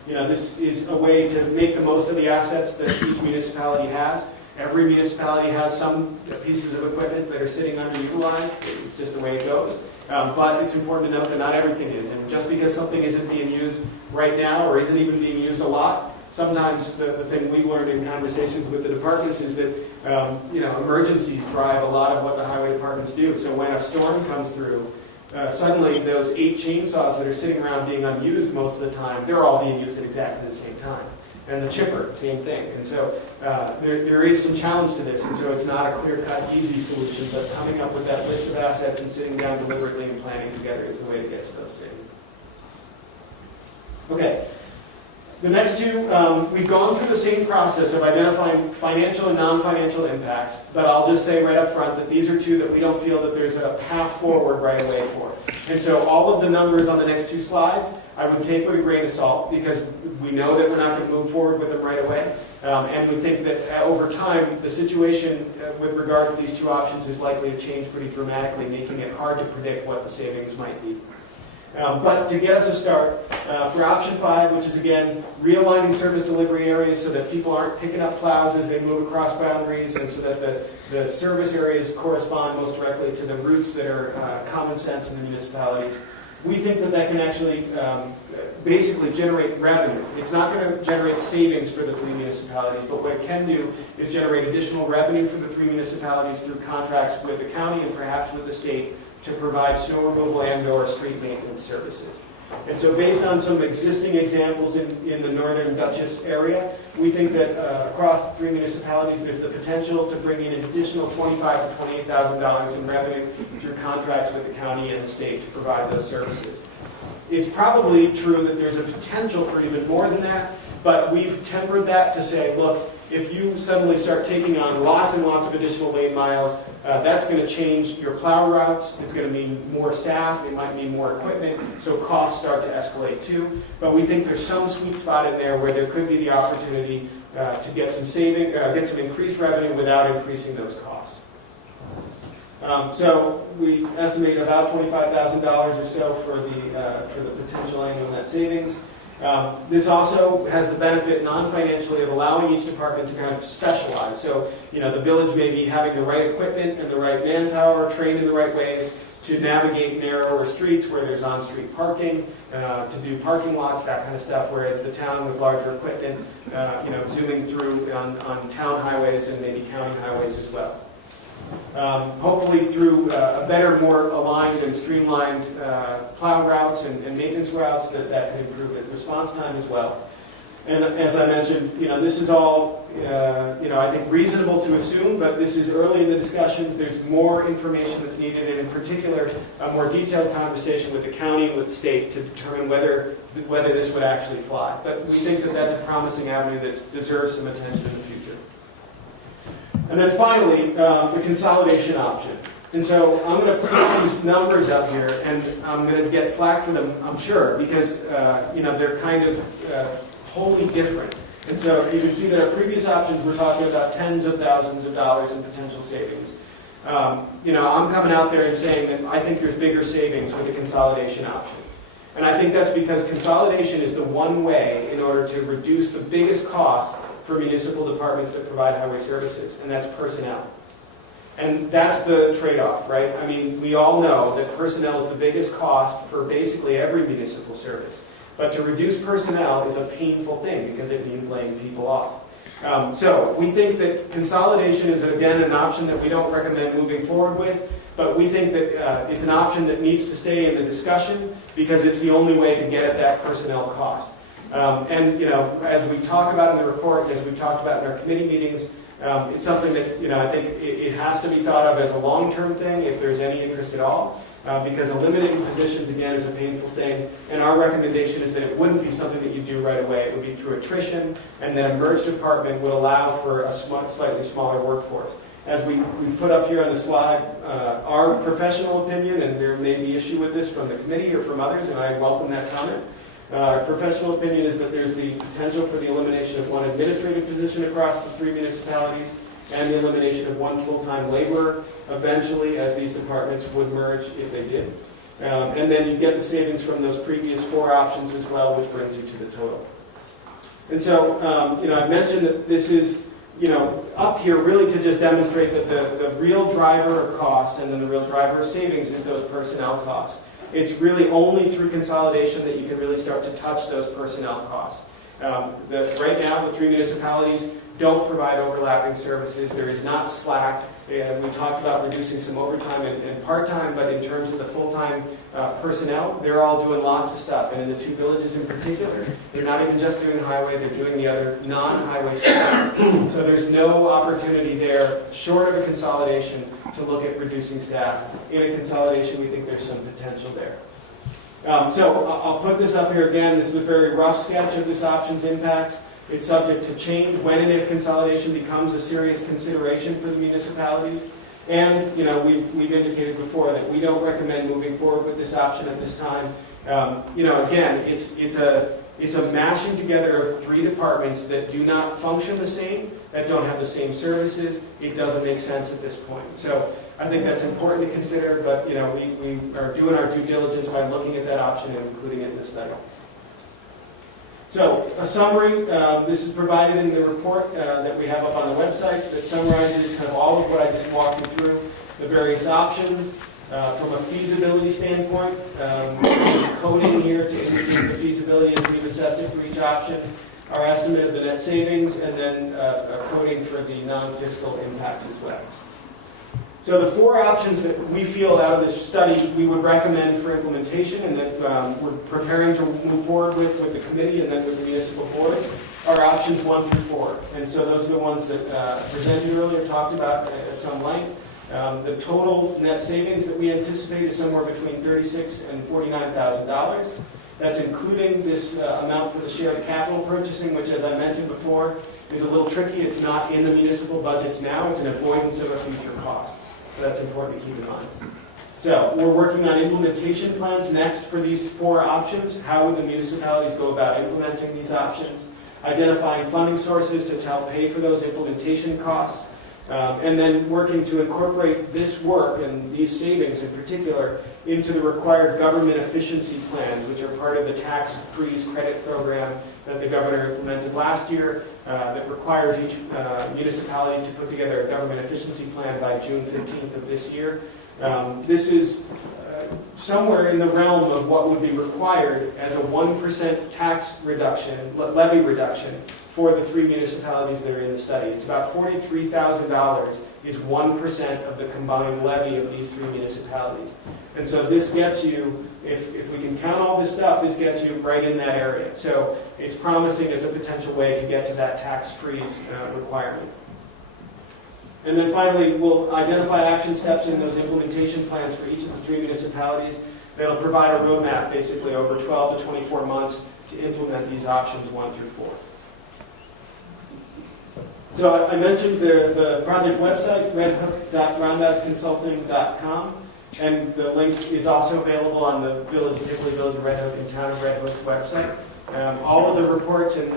This is a way to make the most of the assets that each municipality has. Every municipality has some pieces of equipment that are sitting underutilized. It's just the way it goes. But it's important to note that not everything is. And just because something isn't being used right now or isn't even being used a lot, sometimes the thing we've learned in conversations with the departments is that emergencies drive a lot of what the highway departments do. So when a storm comes through, suddenly those 8 chainsaws that are sitting around being unused most of the time, they're all being used at exactly the same time. And the chipper, same thing. And so there is some challenge to this, and so it's not a clear-cut, easy solution, but coming up with that list of assets and sitting down deliberately and planning together is the way to get to those savings. Okay. The next 2, we've gone through the same process of identifying financial and non-financial impacts, but I'll just say right up front that these are 2 that we don't feel that there's a path forward right away for. And so all of the numbers on the next 2 slides I would take with a grain of salt, because we know that we're not going to move forward with them right away. And we think that over time, the situation with regard to these 2 options is likely to change pretty dramatically, making it hard to predict what the savings might be. But to get us a start, for option 5, which is again realigning service delivery areas so that people aren't picking up plows as they move across boundaries, and so that the service areas correspond most directly to the routes that are common sense in the municipalities, we think that can actually basically generate revenue. It's not going to generate savings for the 3 municipalities, but what it can do is generate additional revenue for the 3 municipalities through contracts with the county and perhaps with the state to provide snow removal and/or street maintenance services. And so based on some existing examples in the northern Dutchess area, we think that across 3 municipalities there's the potential to bring in an additional $25,000 to $28,000 in revenue through contracts with the county and the state to provide those services. It's probably true that there's a potential for even more than that, but we've tempered that to say, look, if you suddenly start taking on lots and lots of additional lane miles, that's going to change your plow routes. It's going to mean more staff. It might mean more equipment. So costs start to escalate too. But we think there's some sweet spot in there where there could be the opportunity to get some get some increased revenue without increasing those costs. So we estimate about $25,000 or so for the potential annual net savings. This also has the benefit non-financially of allowing each department to kind of specialize. So, the village may be having the right equipment and the right manpower, trained in the right ways to navigate narrower streets where there's on-street parking, to do parking lots, that kind of stuff, whereas the town with larger equipment, zooming through on town highways and maybe county highways as well. Hopefully through a better, more aligned and streamlined plow routes and maintenance routes that can improve the response time as well. And as I mentioned, this is all, I think reasonable to assume, but this is early in the discussions. There's more information that's needed, and in particular, a more detailed conversation with the county and with the state to determine whether this would actually fly. But we think that that's a promising avenue that deserves some attention in the future. And then finally, the consolidation option. And so I'm going to put these numbers up here, and I'm going to get flack for them, I'm sure, because they're kind of wholly different. And so you can see that our previous options we're talking about tens of thousands of dollars in potential savings. I'm coming out there and saying that I think there's bigger savings with the consolidation option. And I think that's because consolidation is the one way in order to reduce the biggest cost for municipal departments that provide highway services, and that's personnel. And that's the trade-off, right? I mean, we all know that personnel is the biggest cost for basically every municipal service. But to reduce personnel is a painful thing because it means laying people off. So we think that consolidation is, again, an option that we don't recommend moving forward with, but we think that it's an option that needs to stay in the discussion because it's the only way to get at that personnel cost. As we talk about in the report, as we've talked about in our committee meetings, it's something that, I think it has to be thought of as a long-term thing if there's any interest at all, because eliminating positions, again, is a painful thing. And our recommendation is that it wouldn't be something that you do right away. It would be through attrition, and then a merged department would allow for a slightly smaller workforce. As we put up here on the slide, our professional opinion, and there may be issue with this from the committee or from others, and I welcome that comment. Our professional opinion is that there's the potential for the elimination of one administrative position across the 3 municipalities and the elimination of one full-time laborer eventually as these departments would merge if they did. And then you get the savings from those previous 4 options as well, which brings you to the total. And so, I've mentioned that this is, up here really to just demonstrate that the real driver of cost and then the real driver of savings is those personnel costs. It's really only through consolidation that you can really start to touch those personnel costs. Right now, the 3 municipalities don't provide overlapping services. There is not slack. And we talked about reducing some overtime and part-time, but in terms of the full-time personnel, they're all doing lots of stuff. And in the 2 villages in particular, they're not even just doing the highway, they're doing the other non-highway stuff. So there's no opportunity there, short of a consolidation, to look at reducing staff. In a consolidation, we think there's some potential there. So I'll put this up here again. This is a very rough sketch of this option's impacts. It's subject to change when and if consolidation becomes a serious consideration for the municipalities. And we've indicated before that we don't recommend moving forward with this option at this time. Again, it's a mashing together of 3 departments that do not function the same, that don't have the same services. It doesn't make sense at this point. So I think that's important to consider, but we are doing our due diligence by looking at that option and including it in the study. So a summary, this is provided in the report that we have up on the website that summarizes kind of all of what I just walked you through, the various options. From a feasibility standpoint, coding here to indicate the feasibility as we've assessed it for each option, our estimate of the net savings, and then a coding for the non-fiscal impacts as well. So the 4 options that we feel out of this study we would recommend for implementation and that we're preparing to move forward with the committee and then with the municipal boards are options 1 through 4. And so those are the ones that presented earlier, talked about at some length. The total net savings that we anticipate is somewhere between $36,000 and $49,000. That's including this amount for the shared capital purchasing, which, as I mentioned before, is a little tricky. It's not in the municipal budgets now. It's an avoidance of a future cost. So that's important to keep in mind. So we're working on implementation plans next for these 4 options. How would the municipalities go about implementing these options? Identifying funding sources to help pay for those implementation costs. And then working to incorporate this work and these savings in particular into the required government efficiency plans, which are part of the tax freeze credit program that the governor implemented last year that requires each municipality to put together a government efficiency plan by June 15th of this year. This is somewhere in the realm of what would be required as a 1% tax reduction, levy reduction, for the 3 municipalities that are in the study. It's about $43,000 is 1% of the combined levy of these 3 municipalities. And so this gets you, if we can count all this stuff, this gets you right in that area. So it's promising as a potential way to get to that tax freeze requirement. And then finally, we'll identify action steps in those implementation plans for each of the 3 municipalities that'll provide a roadmap basically over 12 to 24 months to implement these options 1 through 4. So I mentioned the project website, redhook.roundupconsulting.com, and the link is also available on the Village of Tivoli, Village of Red Hook, and Town of Red Hook's website. All of the reports and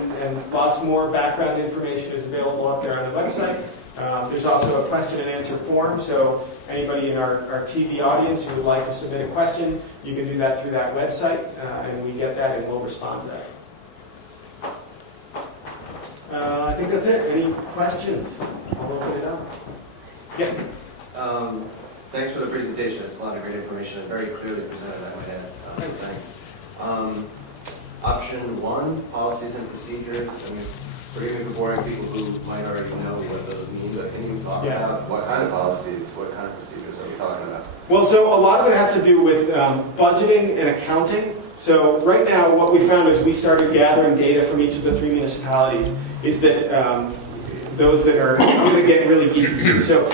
lots more background information is available up there on the website. There's also a question and answer form, so anybody in our TV audience who would like to submit a question, you can do that through that website, and we get that and we'll respond to that. I think that's it. Any questions? I'll open it up. Yeah. Thanks for the presentation. It's a lot of great information and very clearly presented, I might add. Thanks. Option 1, policies and procedures. I mean, forgive me for boring people who might already know what those mean, but can you talk about what kind of policies, what kind of procedures are we talking about? Well, so a lot of it has to do with budgeting and accounting. So right now, what we found as we started gathering data from each of the 3 municipalities is that those that are, I'm going to get really geeky here. So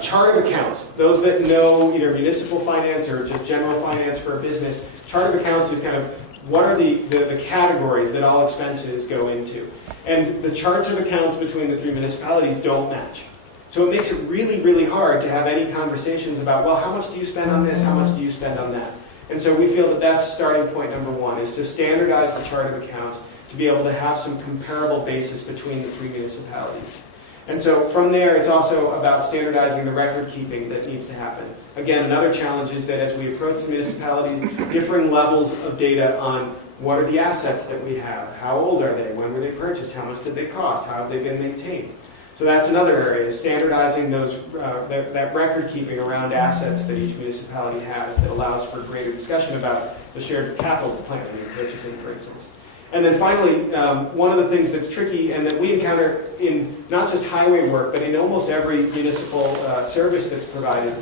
chart of accounts, those that know either municipal finance or just general finance for a business, chart of accounts is kind of what are the categories that all expenses go into. And the charts of accounts between the 3 municipalities don't match. So it makes it really, really hard to have any conversations about, well, how much do you spend on this? How much do you spend on that? And so we feel that that's starting point number 1, is to standardize the chart of accounts to be able to have some comparable basis between the 3 municipalities. And so from there, it's also about standardizing the record keeping that needs to happen. Again, another challenge is that as we approach the municipalities, differing levels of data on what are the assets that we have, how old are they, when were they purchased, how much did they cost, how have they been maintained. So that's another area, is standardizing those that record keeping around assets that each municipality has that allows for greater discussion about the shared capital planning and purchasing, for instance. And then finally, one of the things that's tricky and that we encounter in not just highway work, but in almost every municipal service that's provided,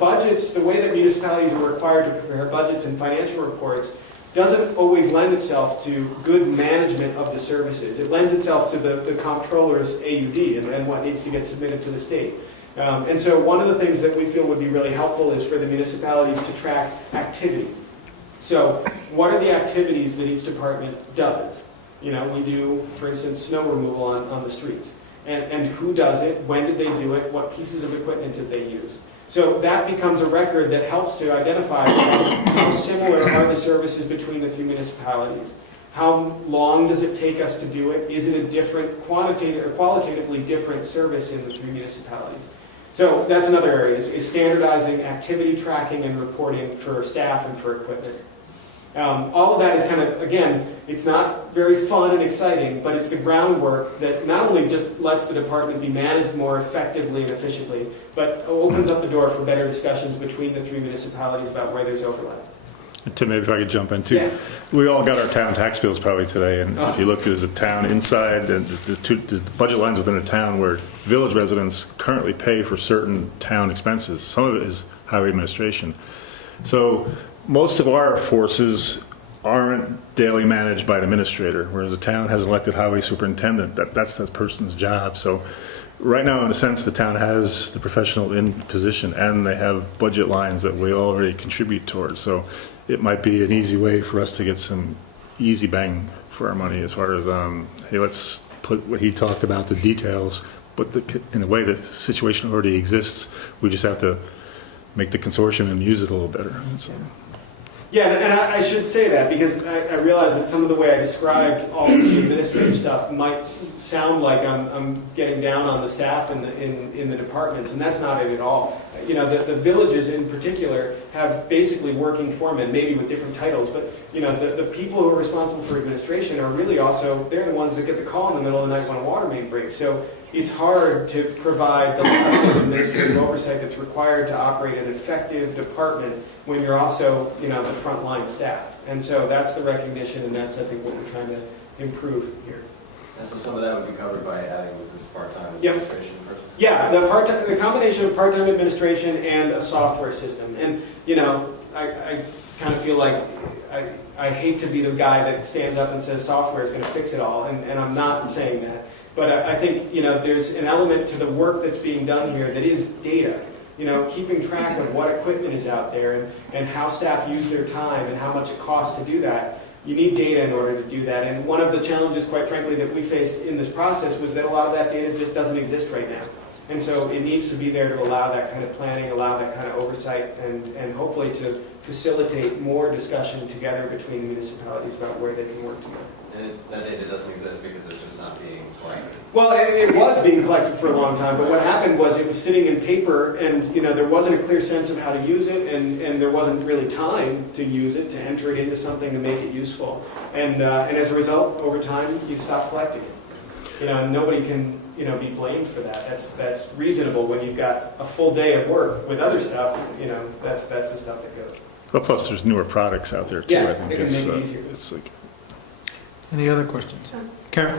budgets, the way that municipalities are required to prepare budgets and financial reports doesn't always lend itself to good management of the services. It lends itself to the comptroller's AUD and what needs to get submitted to the state. And so one of the things that we feel would be really helpful is for the municipalities to track activity. So what are the activities that each department does? We do, for instance, snow removal on the streets. And who does it? When did they do it? What pieces of equipment did they use? So that becomes a record that helps to identify how similar are the services between the 2 municipalities. How long does it take us to do it? Is it a different qualitatively different service in the 3 municipalities? So that's another area, is standardizing activity tracking and reporting for staff and for equipment. All of that is kind of, again, it's not very fun and exciting, but it's the groundwork that not only just lets the department be managed more effectively and efficiently, but opens up the door for better discussions between the 3 municipalities about where there's overlap. Tim, maybe if I could jump in too. Yeah. We all got our town tax bills probably today, and if you look, there's a town inside, and there's budget lines within a town where village residents currently pay for certain town expenses. Some of it is highway administration. So most of our forces aren't daily managed by an administrator, whereas the town has an elected highway superintendent. That's that person's job. So right now, in a sense, the town has the professional in position, and they have budget lines that we already contribute towards. So it might be an easy way for us to get some easy bang for our money as far as, hey, let's put what he talked about, the details, but in a way the situation already exists. We just have to make the consortium and use it a little better. So. Yeah, and I should say that because I realize that some of the way I described all of the administrative stuff might sound like I'm getting down on the staff in the departments, and that's not it at all. You know, the villages in particular have basically working foremen, maybe with different titles, but you know, the people who are responsible for administration are really also, they're the ones that get the call in the middle of the night when a water main breaks. So it's hard to provide the level of administrative oversight that's required to operate an effective department when you're also, you know, the frontline staff. And so that's the recognition, and that's, I think, what we're trying to improve here. And so some of that would be covered by adding this part-time Yep. administration person? Yeah, the combination of part-time administration and a software system. And, you know, I kind of feel like I hate to be the guy that stands up and says software is going to fix it all, and I'm not saying that. But I think, you know, there's an element to the work that's being done here that is data. You know, keeping track of what equipment is out there and how staff use their time and how much it costs to do that. You need data in order to do that. And one of the challenges, quite frankly, that we faced in this process was that a lot of that data just doesn't exist right now. And so it needs to be there to allow that kind of planning, allow that kind of oversight, and hopefully to facilitate more discussion together between municipalities about where they can work together. And that data doesn't exist because it's just not being collected. Well, it was being collected for a long time, but what happened was it was sitting in paper, and you know there wasn't a clear sense of how to use it, and there wasn't really time to use it, to enter it into something to make it useful. And as a result, over time, you stop collecting it. You know, and nobody can be blamed for that. That's reasonable when you've got a full day of work with other stuff. You know, that's the stuff that goes. But plus, there's newer products out there too. Yeah, I think they can make it easier. it's like. Any other questions? Karen?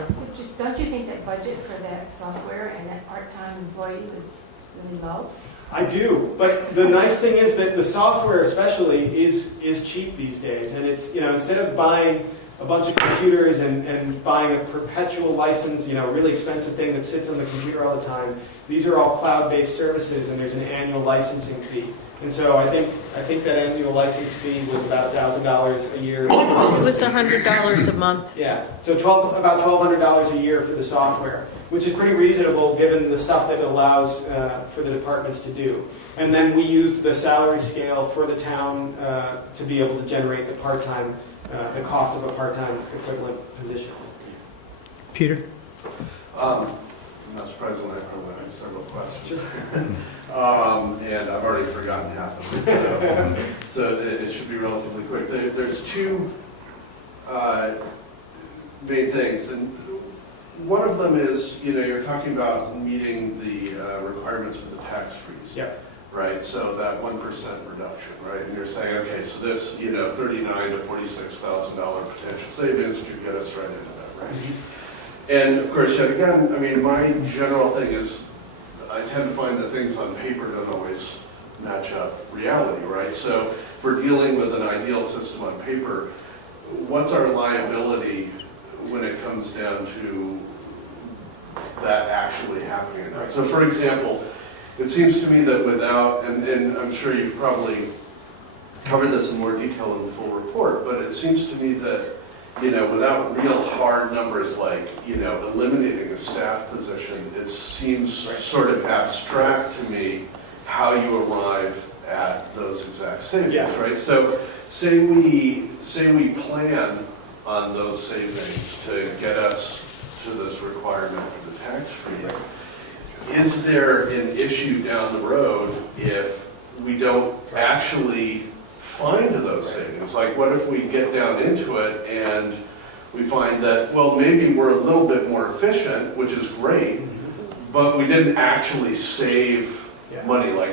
Don't you think that budget for that software and that part-time employee was really low? I do, but the nice thing is that the software especially is cheap these days, and it's, you know, instead of buying a bunch of computers and buying a perpetual license, you know, really expensive thing that sits on the computer all the time, these are all cloud-based services, and there's an annual licensing fee. And so I think that annual license fee was about $1,000 a year. It was $100 a month. Yeah, so about $1,200 a year for the software, which is pretty reasonable given the stuff that it allows for the departments to do. And then we used the salary scale for the town to be able to generate the part-time, the cost of a part-time equivalent position. Peter? I'm not surprised when I have several questions. And I've already forgotten half of it, so it should be relatively quick. There's two main things, and one of them is, you know, you're talking about meeting the requirements for the tax freeze. Yeah. Right, so that 1% reduction, right? And you're saying, okay, so this, you know, $39,000 to $46,000 potential savings could get us right into that, right? Mm-hmm. And of course, yet again, I mean, my general thing is, I tend to find that things on paper don't always match up reality, right? So if we're dealing with an ideal system on paper, what's our liability when it comes down to that actually happening? Right. So for example, it seems to me that without, and I'm sure you've probably covered this in more detail in the full report, but it seems to me that, you know, without real hard numbers like, you know, eliminating a staff position, it seems sort of abstract to me how you arrive at those exact savings, right? So say we plan on those savings to get us to this requirement for the tax freeze. Is there an issue down the road if we don't actually find those savings? Like, what if we get down into it and we find that, well, maybe we're a little bit more efficient, which is great, but we didn't actually save money? Like,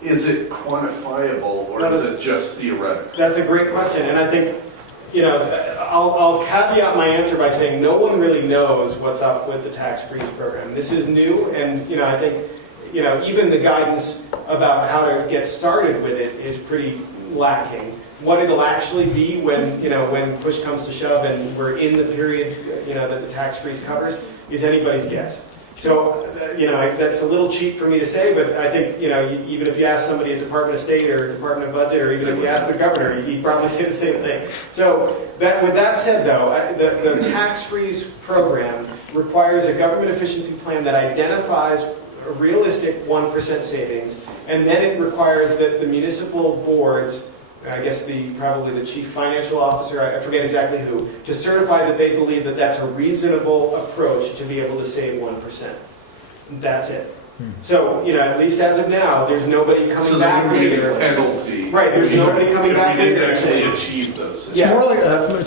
is it quantifiable, or is it just theoretical? That's a great question, and I think, you know, I'll caveat my answer by saying no one really knows what's up with the tax freeze program. This is new, and, you know, I think, you know, even the guidance about how to get started with it is pretty lacking. What it'll actually be when, when push comes to shove and we're in the period, that the tax freeze covers, is anybody's guess. So, that's a little cheap for me to say, but I think, even if you ask somebody at Department of State or Department of Budget, or even if you ask the governor, he'd probably say the same thing. So, with that said, though, the tax freeze program requires a government efficiency plan that identifies a realistic 1% savings, and then it requires that the municipal boards, I guess probably the chief financial officer, I forget exactly who, to certify that they believe that that's a reasonable approach to be able to save 1%. That's it. So, at least as of now, there's nobody coming back So later. a penalty. Right, there's nobody coming back If we later. didn't actually achieve those. It's more like,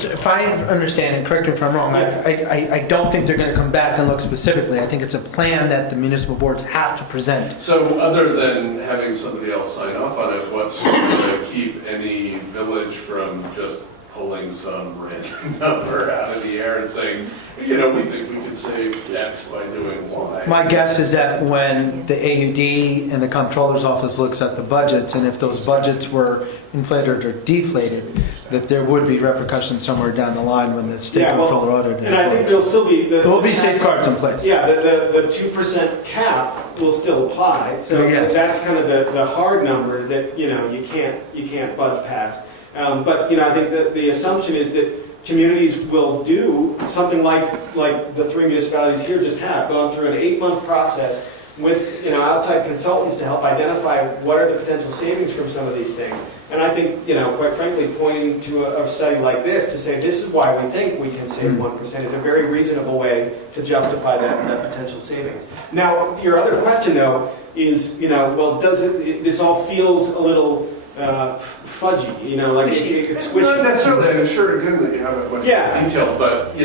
if I understand it, correct me if I'm wrong, I don't think they're going to come back and look specifically. I think it's a plan that the municipal boards have to present. So other than having somebody else sign off on it, what's going to keep any village from just pulling some random number out of the air and saying, we think we could save X by doing Y? My guess is that when the AUD and the comptroller's office looks at the budgets, and if those budgets were inflated or deflated, that there would be repercussions somewhere down the line when the state comptroller audited. And I think there'll still be there will be safeguards in place. Yeah, the 2% cap will still apply. So Yeah. that's kind of the hard number that you can't budge past. But I think that the assumption is that communities will do something like the 3 municipalities here just have, gone through an 8-month process with outside consultants to help identify what are the potential savings from some of these things. And I think, quite frankly, pointing to a study like this to say this is why we think we can save 1% is a very reasonable way to justify that potential savings. Now, your other question, though, is, this all feels a little fudgy, like it's squishy. Not necessarily. I'm sure again that you have a much Yeah. more detail, but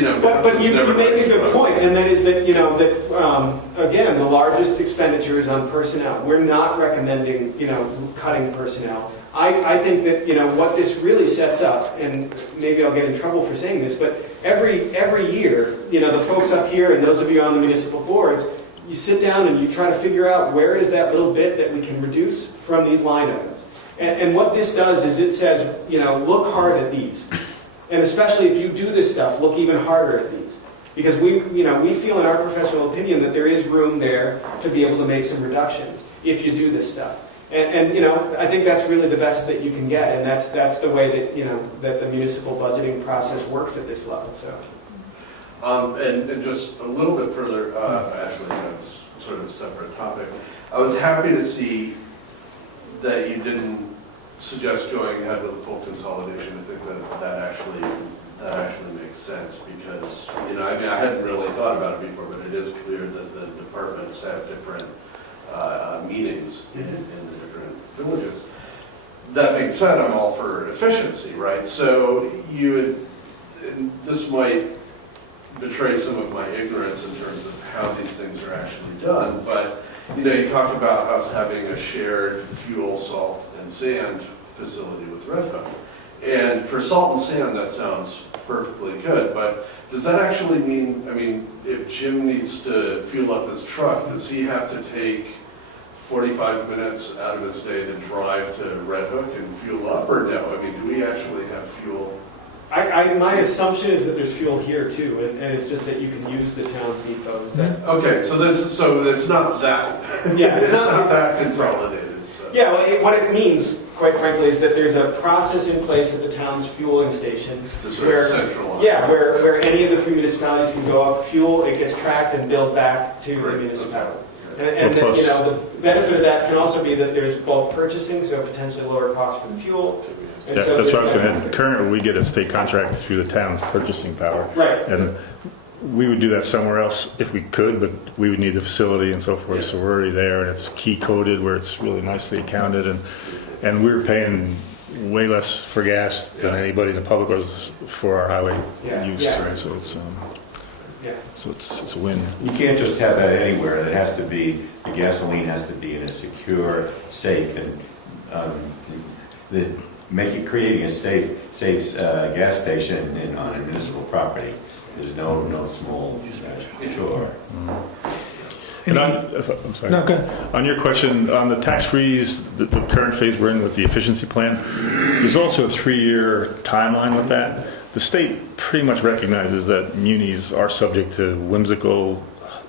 But you never make a good exposed. point, and that is that again, the largest expenditure is on personnel. We're not recommending cutting personnel. I think that what this really sets up, and maybe I'll get in trouble for saying this, but every year, the folks up here and those of you on the municipal boards, you sit down and you try to figure out where is that little bit that we can reduce from these line items. And what this does is it says, look hard at these. And especially if you do this stuff, look even harder at these. Because we feel in our professional opinion that there is room there to be able to make some reductions if you do this stuff. And I think that's really the best that you can get. And that's the way that, that the municipal budgeting process works at this level. So. And just a little bit further, actually, it's sort of a separate topic. I was happy to see that you didn't suggest going ahead with a full consolidation. I think that actually makes sense because, I hadn't really thought about it before, but it is clear that the departments have different meetings in the different villages. That being said, I'm all for efficiency, right? So this might betray some of my ignorance in terms of how these things are actually done, but you talked about us having a shared fuel, salt, and sand facility with Red Hook. And for salt and sand, that sounds perfectly good, but does that actually mean, if Jim needs to fuel up his truck, does he have to take 45 minutes out of his day to drive to Red Hook and fuel up, or no? Do we actually have fuel? My assumption is that there's fuel here too, and it's just that you can use the town's depot. Okay, so it's not that. Yeah, it's not that consolidated. So. Yeah, well, what it means, quite frankly, is that there's a process in place at the town's fueling station where centralized. Yeah, where any of the 3 municipalities can go up, fuel, it gets tracked and billed back to the municipality. And then, the benefit of that can also be that there's bulk purchasing, so potentially lower cost for the fuel. And Yeah, so that's what I was going to add. Currently, we get a state contract through the town's purchasing power. Right. And we would do that somewhere else if we could, but we would need the facility and so forth. Yeah. So we're already there, and it's key coded where it's really nicely accounted. And we're paying way less for gas than anybody in the public was for our highway use. Yeah. Right? So it's it's a win. You can't just have that anywhere. It has to be, the gasoline has to be in a secure, safe, and creating a safe gas station on a municipal property is no small chore. And I'm sorry. No, good. On your question, on the tax freeze, the current phase we're in with the efficiency plan, there's also a 3-year timeline with that. The state pretty much recognizes that munis are subject to whimsical,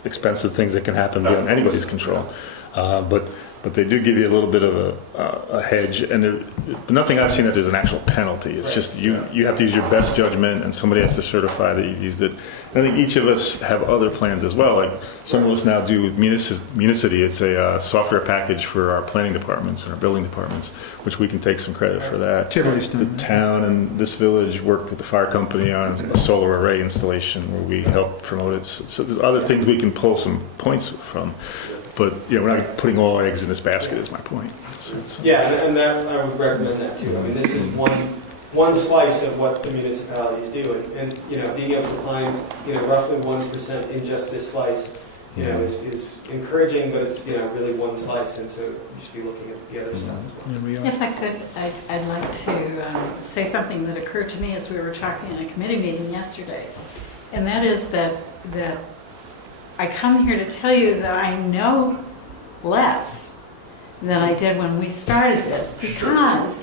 expensive things that can happen beyond anybody's control. But they do give you a little bit of a hedge, and but nothing I've seen that there's an actual penalty. It's just you have to use your best judgment, and somebody has to certify that you've used it. And I think each of us have other plans as well. Like some of us now do Municity. It's a software package for our planning departments and our building departments, which we can take some credit for that. Tivoli's The doing it. town and this village worked with the fire company on a solar array installation where we helped promote it. So there's other things we can pull some points from. But, we're not putting all eggs in this basket is my point. Yeah, and that, I would recommend that too. I mean, this is one slice of what the municipalities do, and being able to find, roughly 1% in just this slice, is encouraging, but it's, really one slice, and so you should be looking at the other stuff as well. If I could, I'd like to say something that occurred to me as we were talking in a committee meeting yesterday. And that is that I come here to tell you that I know less than I did when we started this because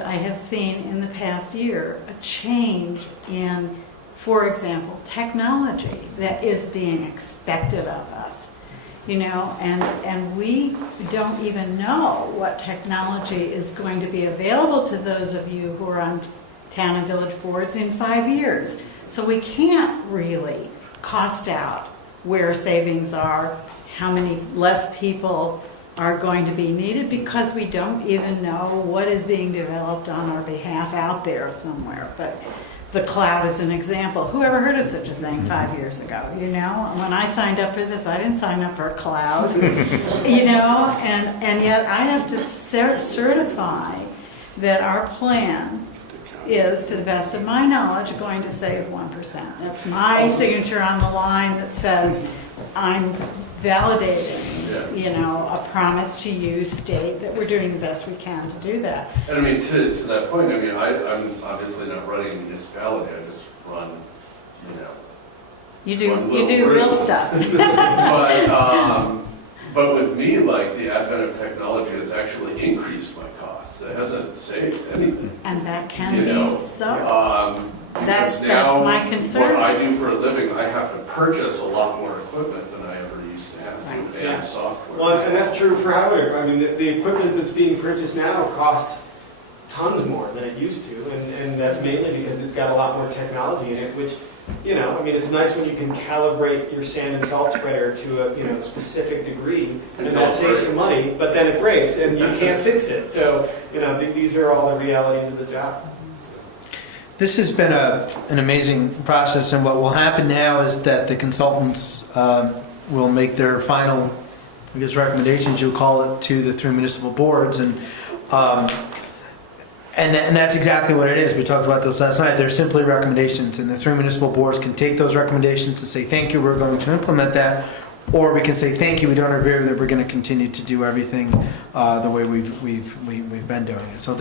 I have seen in the past year a change in, for example, technology that is being expected of us. And we don't even know what technology is going to be available to those of you who are on town and village boards in 5 years. So we can't really cost out where savings are, how many less people are going to be needed, because we don't even know what is being developed on our behalf out there somewhere. But the cloud is an example. Who ever heard of such a thing 5 years ago? When I signed up for this, I didn't sign up for a cloud, and yet I have to certify that our plan is, to the best of my knowledge, going to save 1%. That's my signature on the line that says I'm validating, a promise to you, state, that we're doing the best we can to do that. And I mean, to that point, I mean, I'm obviously not running a municipality, I just run, You do one little real group. stuff. But with me, like, the advent of technology has actually increased my costs. It hasn't saved anything. And that can be so. Because That's now my concern. What I do for a living, I have to purchase a lot more equipment than I ever used to have to, Yeah. and software. Well, and that's true for Howard. I mean, the equipment that's being purchased now costs tons more than it used to, and that's mainly because it's got a lot more technology in it, which, I mean, it's nice when you can calibrate your sand and salt spreader to a specific degree, and that saves some money, but then it breaks, and you can't fix it. So, these are all the realities of the job. This has been an amazing process, and what will happen now is that the consultants will make their final, recommendations, you'll call it, to the 3 municipal boards, and that's exactly what it is. We talked about this last night. They're simply recommendations, and the 3 municipal boards can take those recommendations and say, thank you, we're going to implement that, or we can say, thank you, we don't agree with it, we're going to continue to do everything the way we've been doing it. So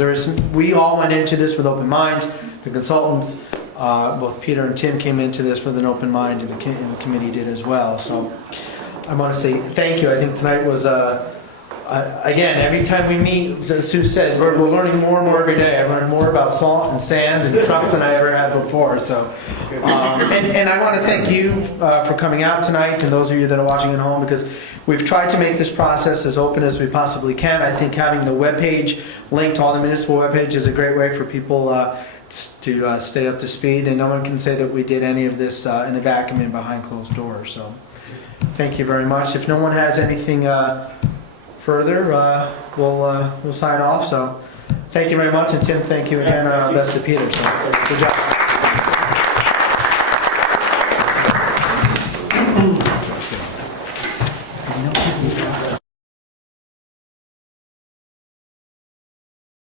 we all went into this with open minds. The consultants, both Peter and Tim, came into this with an open mind, and the committee did as well. So I want to say thank you. I think tonight was again, every time we meet, as Sue says, we're learning more and more every day. I learned more about salt and sand and trucks than I ever had before. So, and I want to thank you for coming out tonight, and those of you that are watching at home, because we've tried to make this process as open as we possibly can. I think having the webpage linked to all the municipal webpage is a great way for people to stay up to speed, and no one can say that we did any of this in a vacuum and behind closed doors. So, thank you very much. If no one has anything further, we'll sign off. So thank you very much, and Tim, thank you again. Best to Peter. So good job.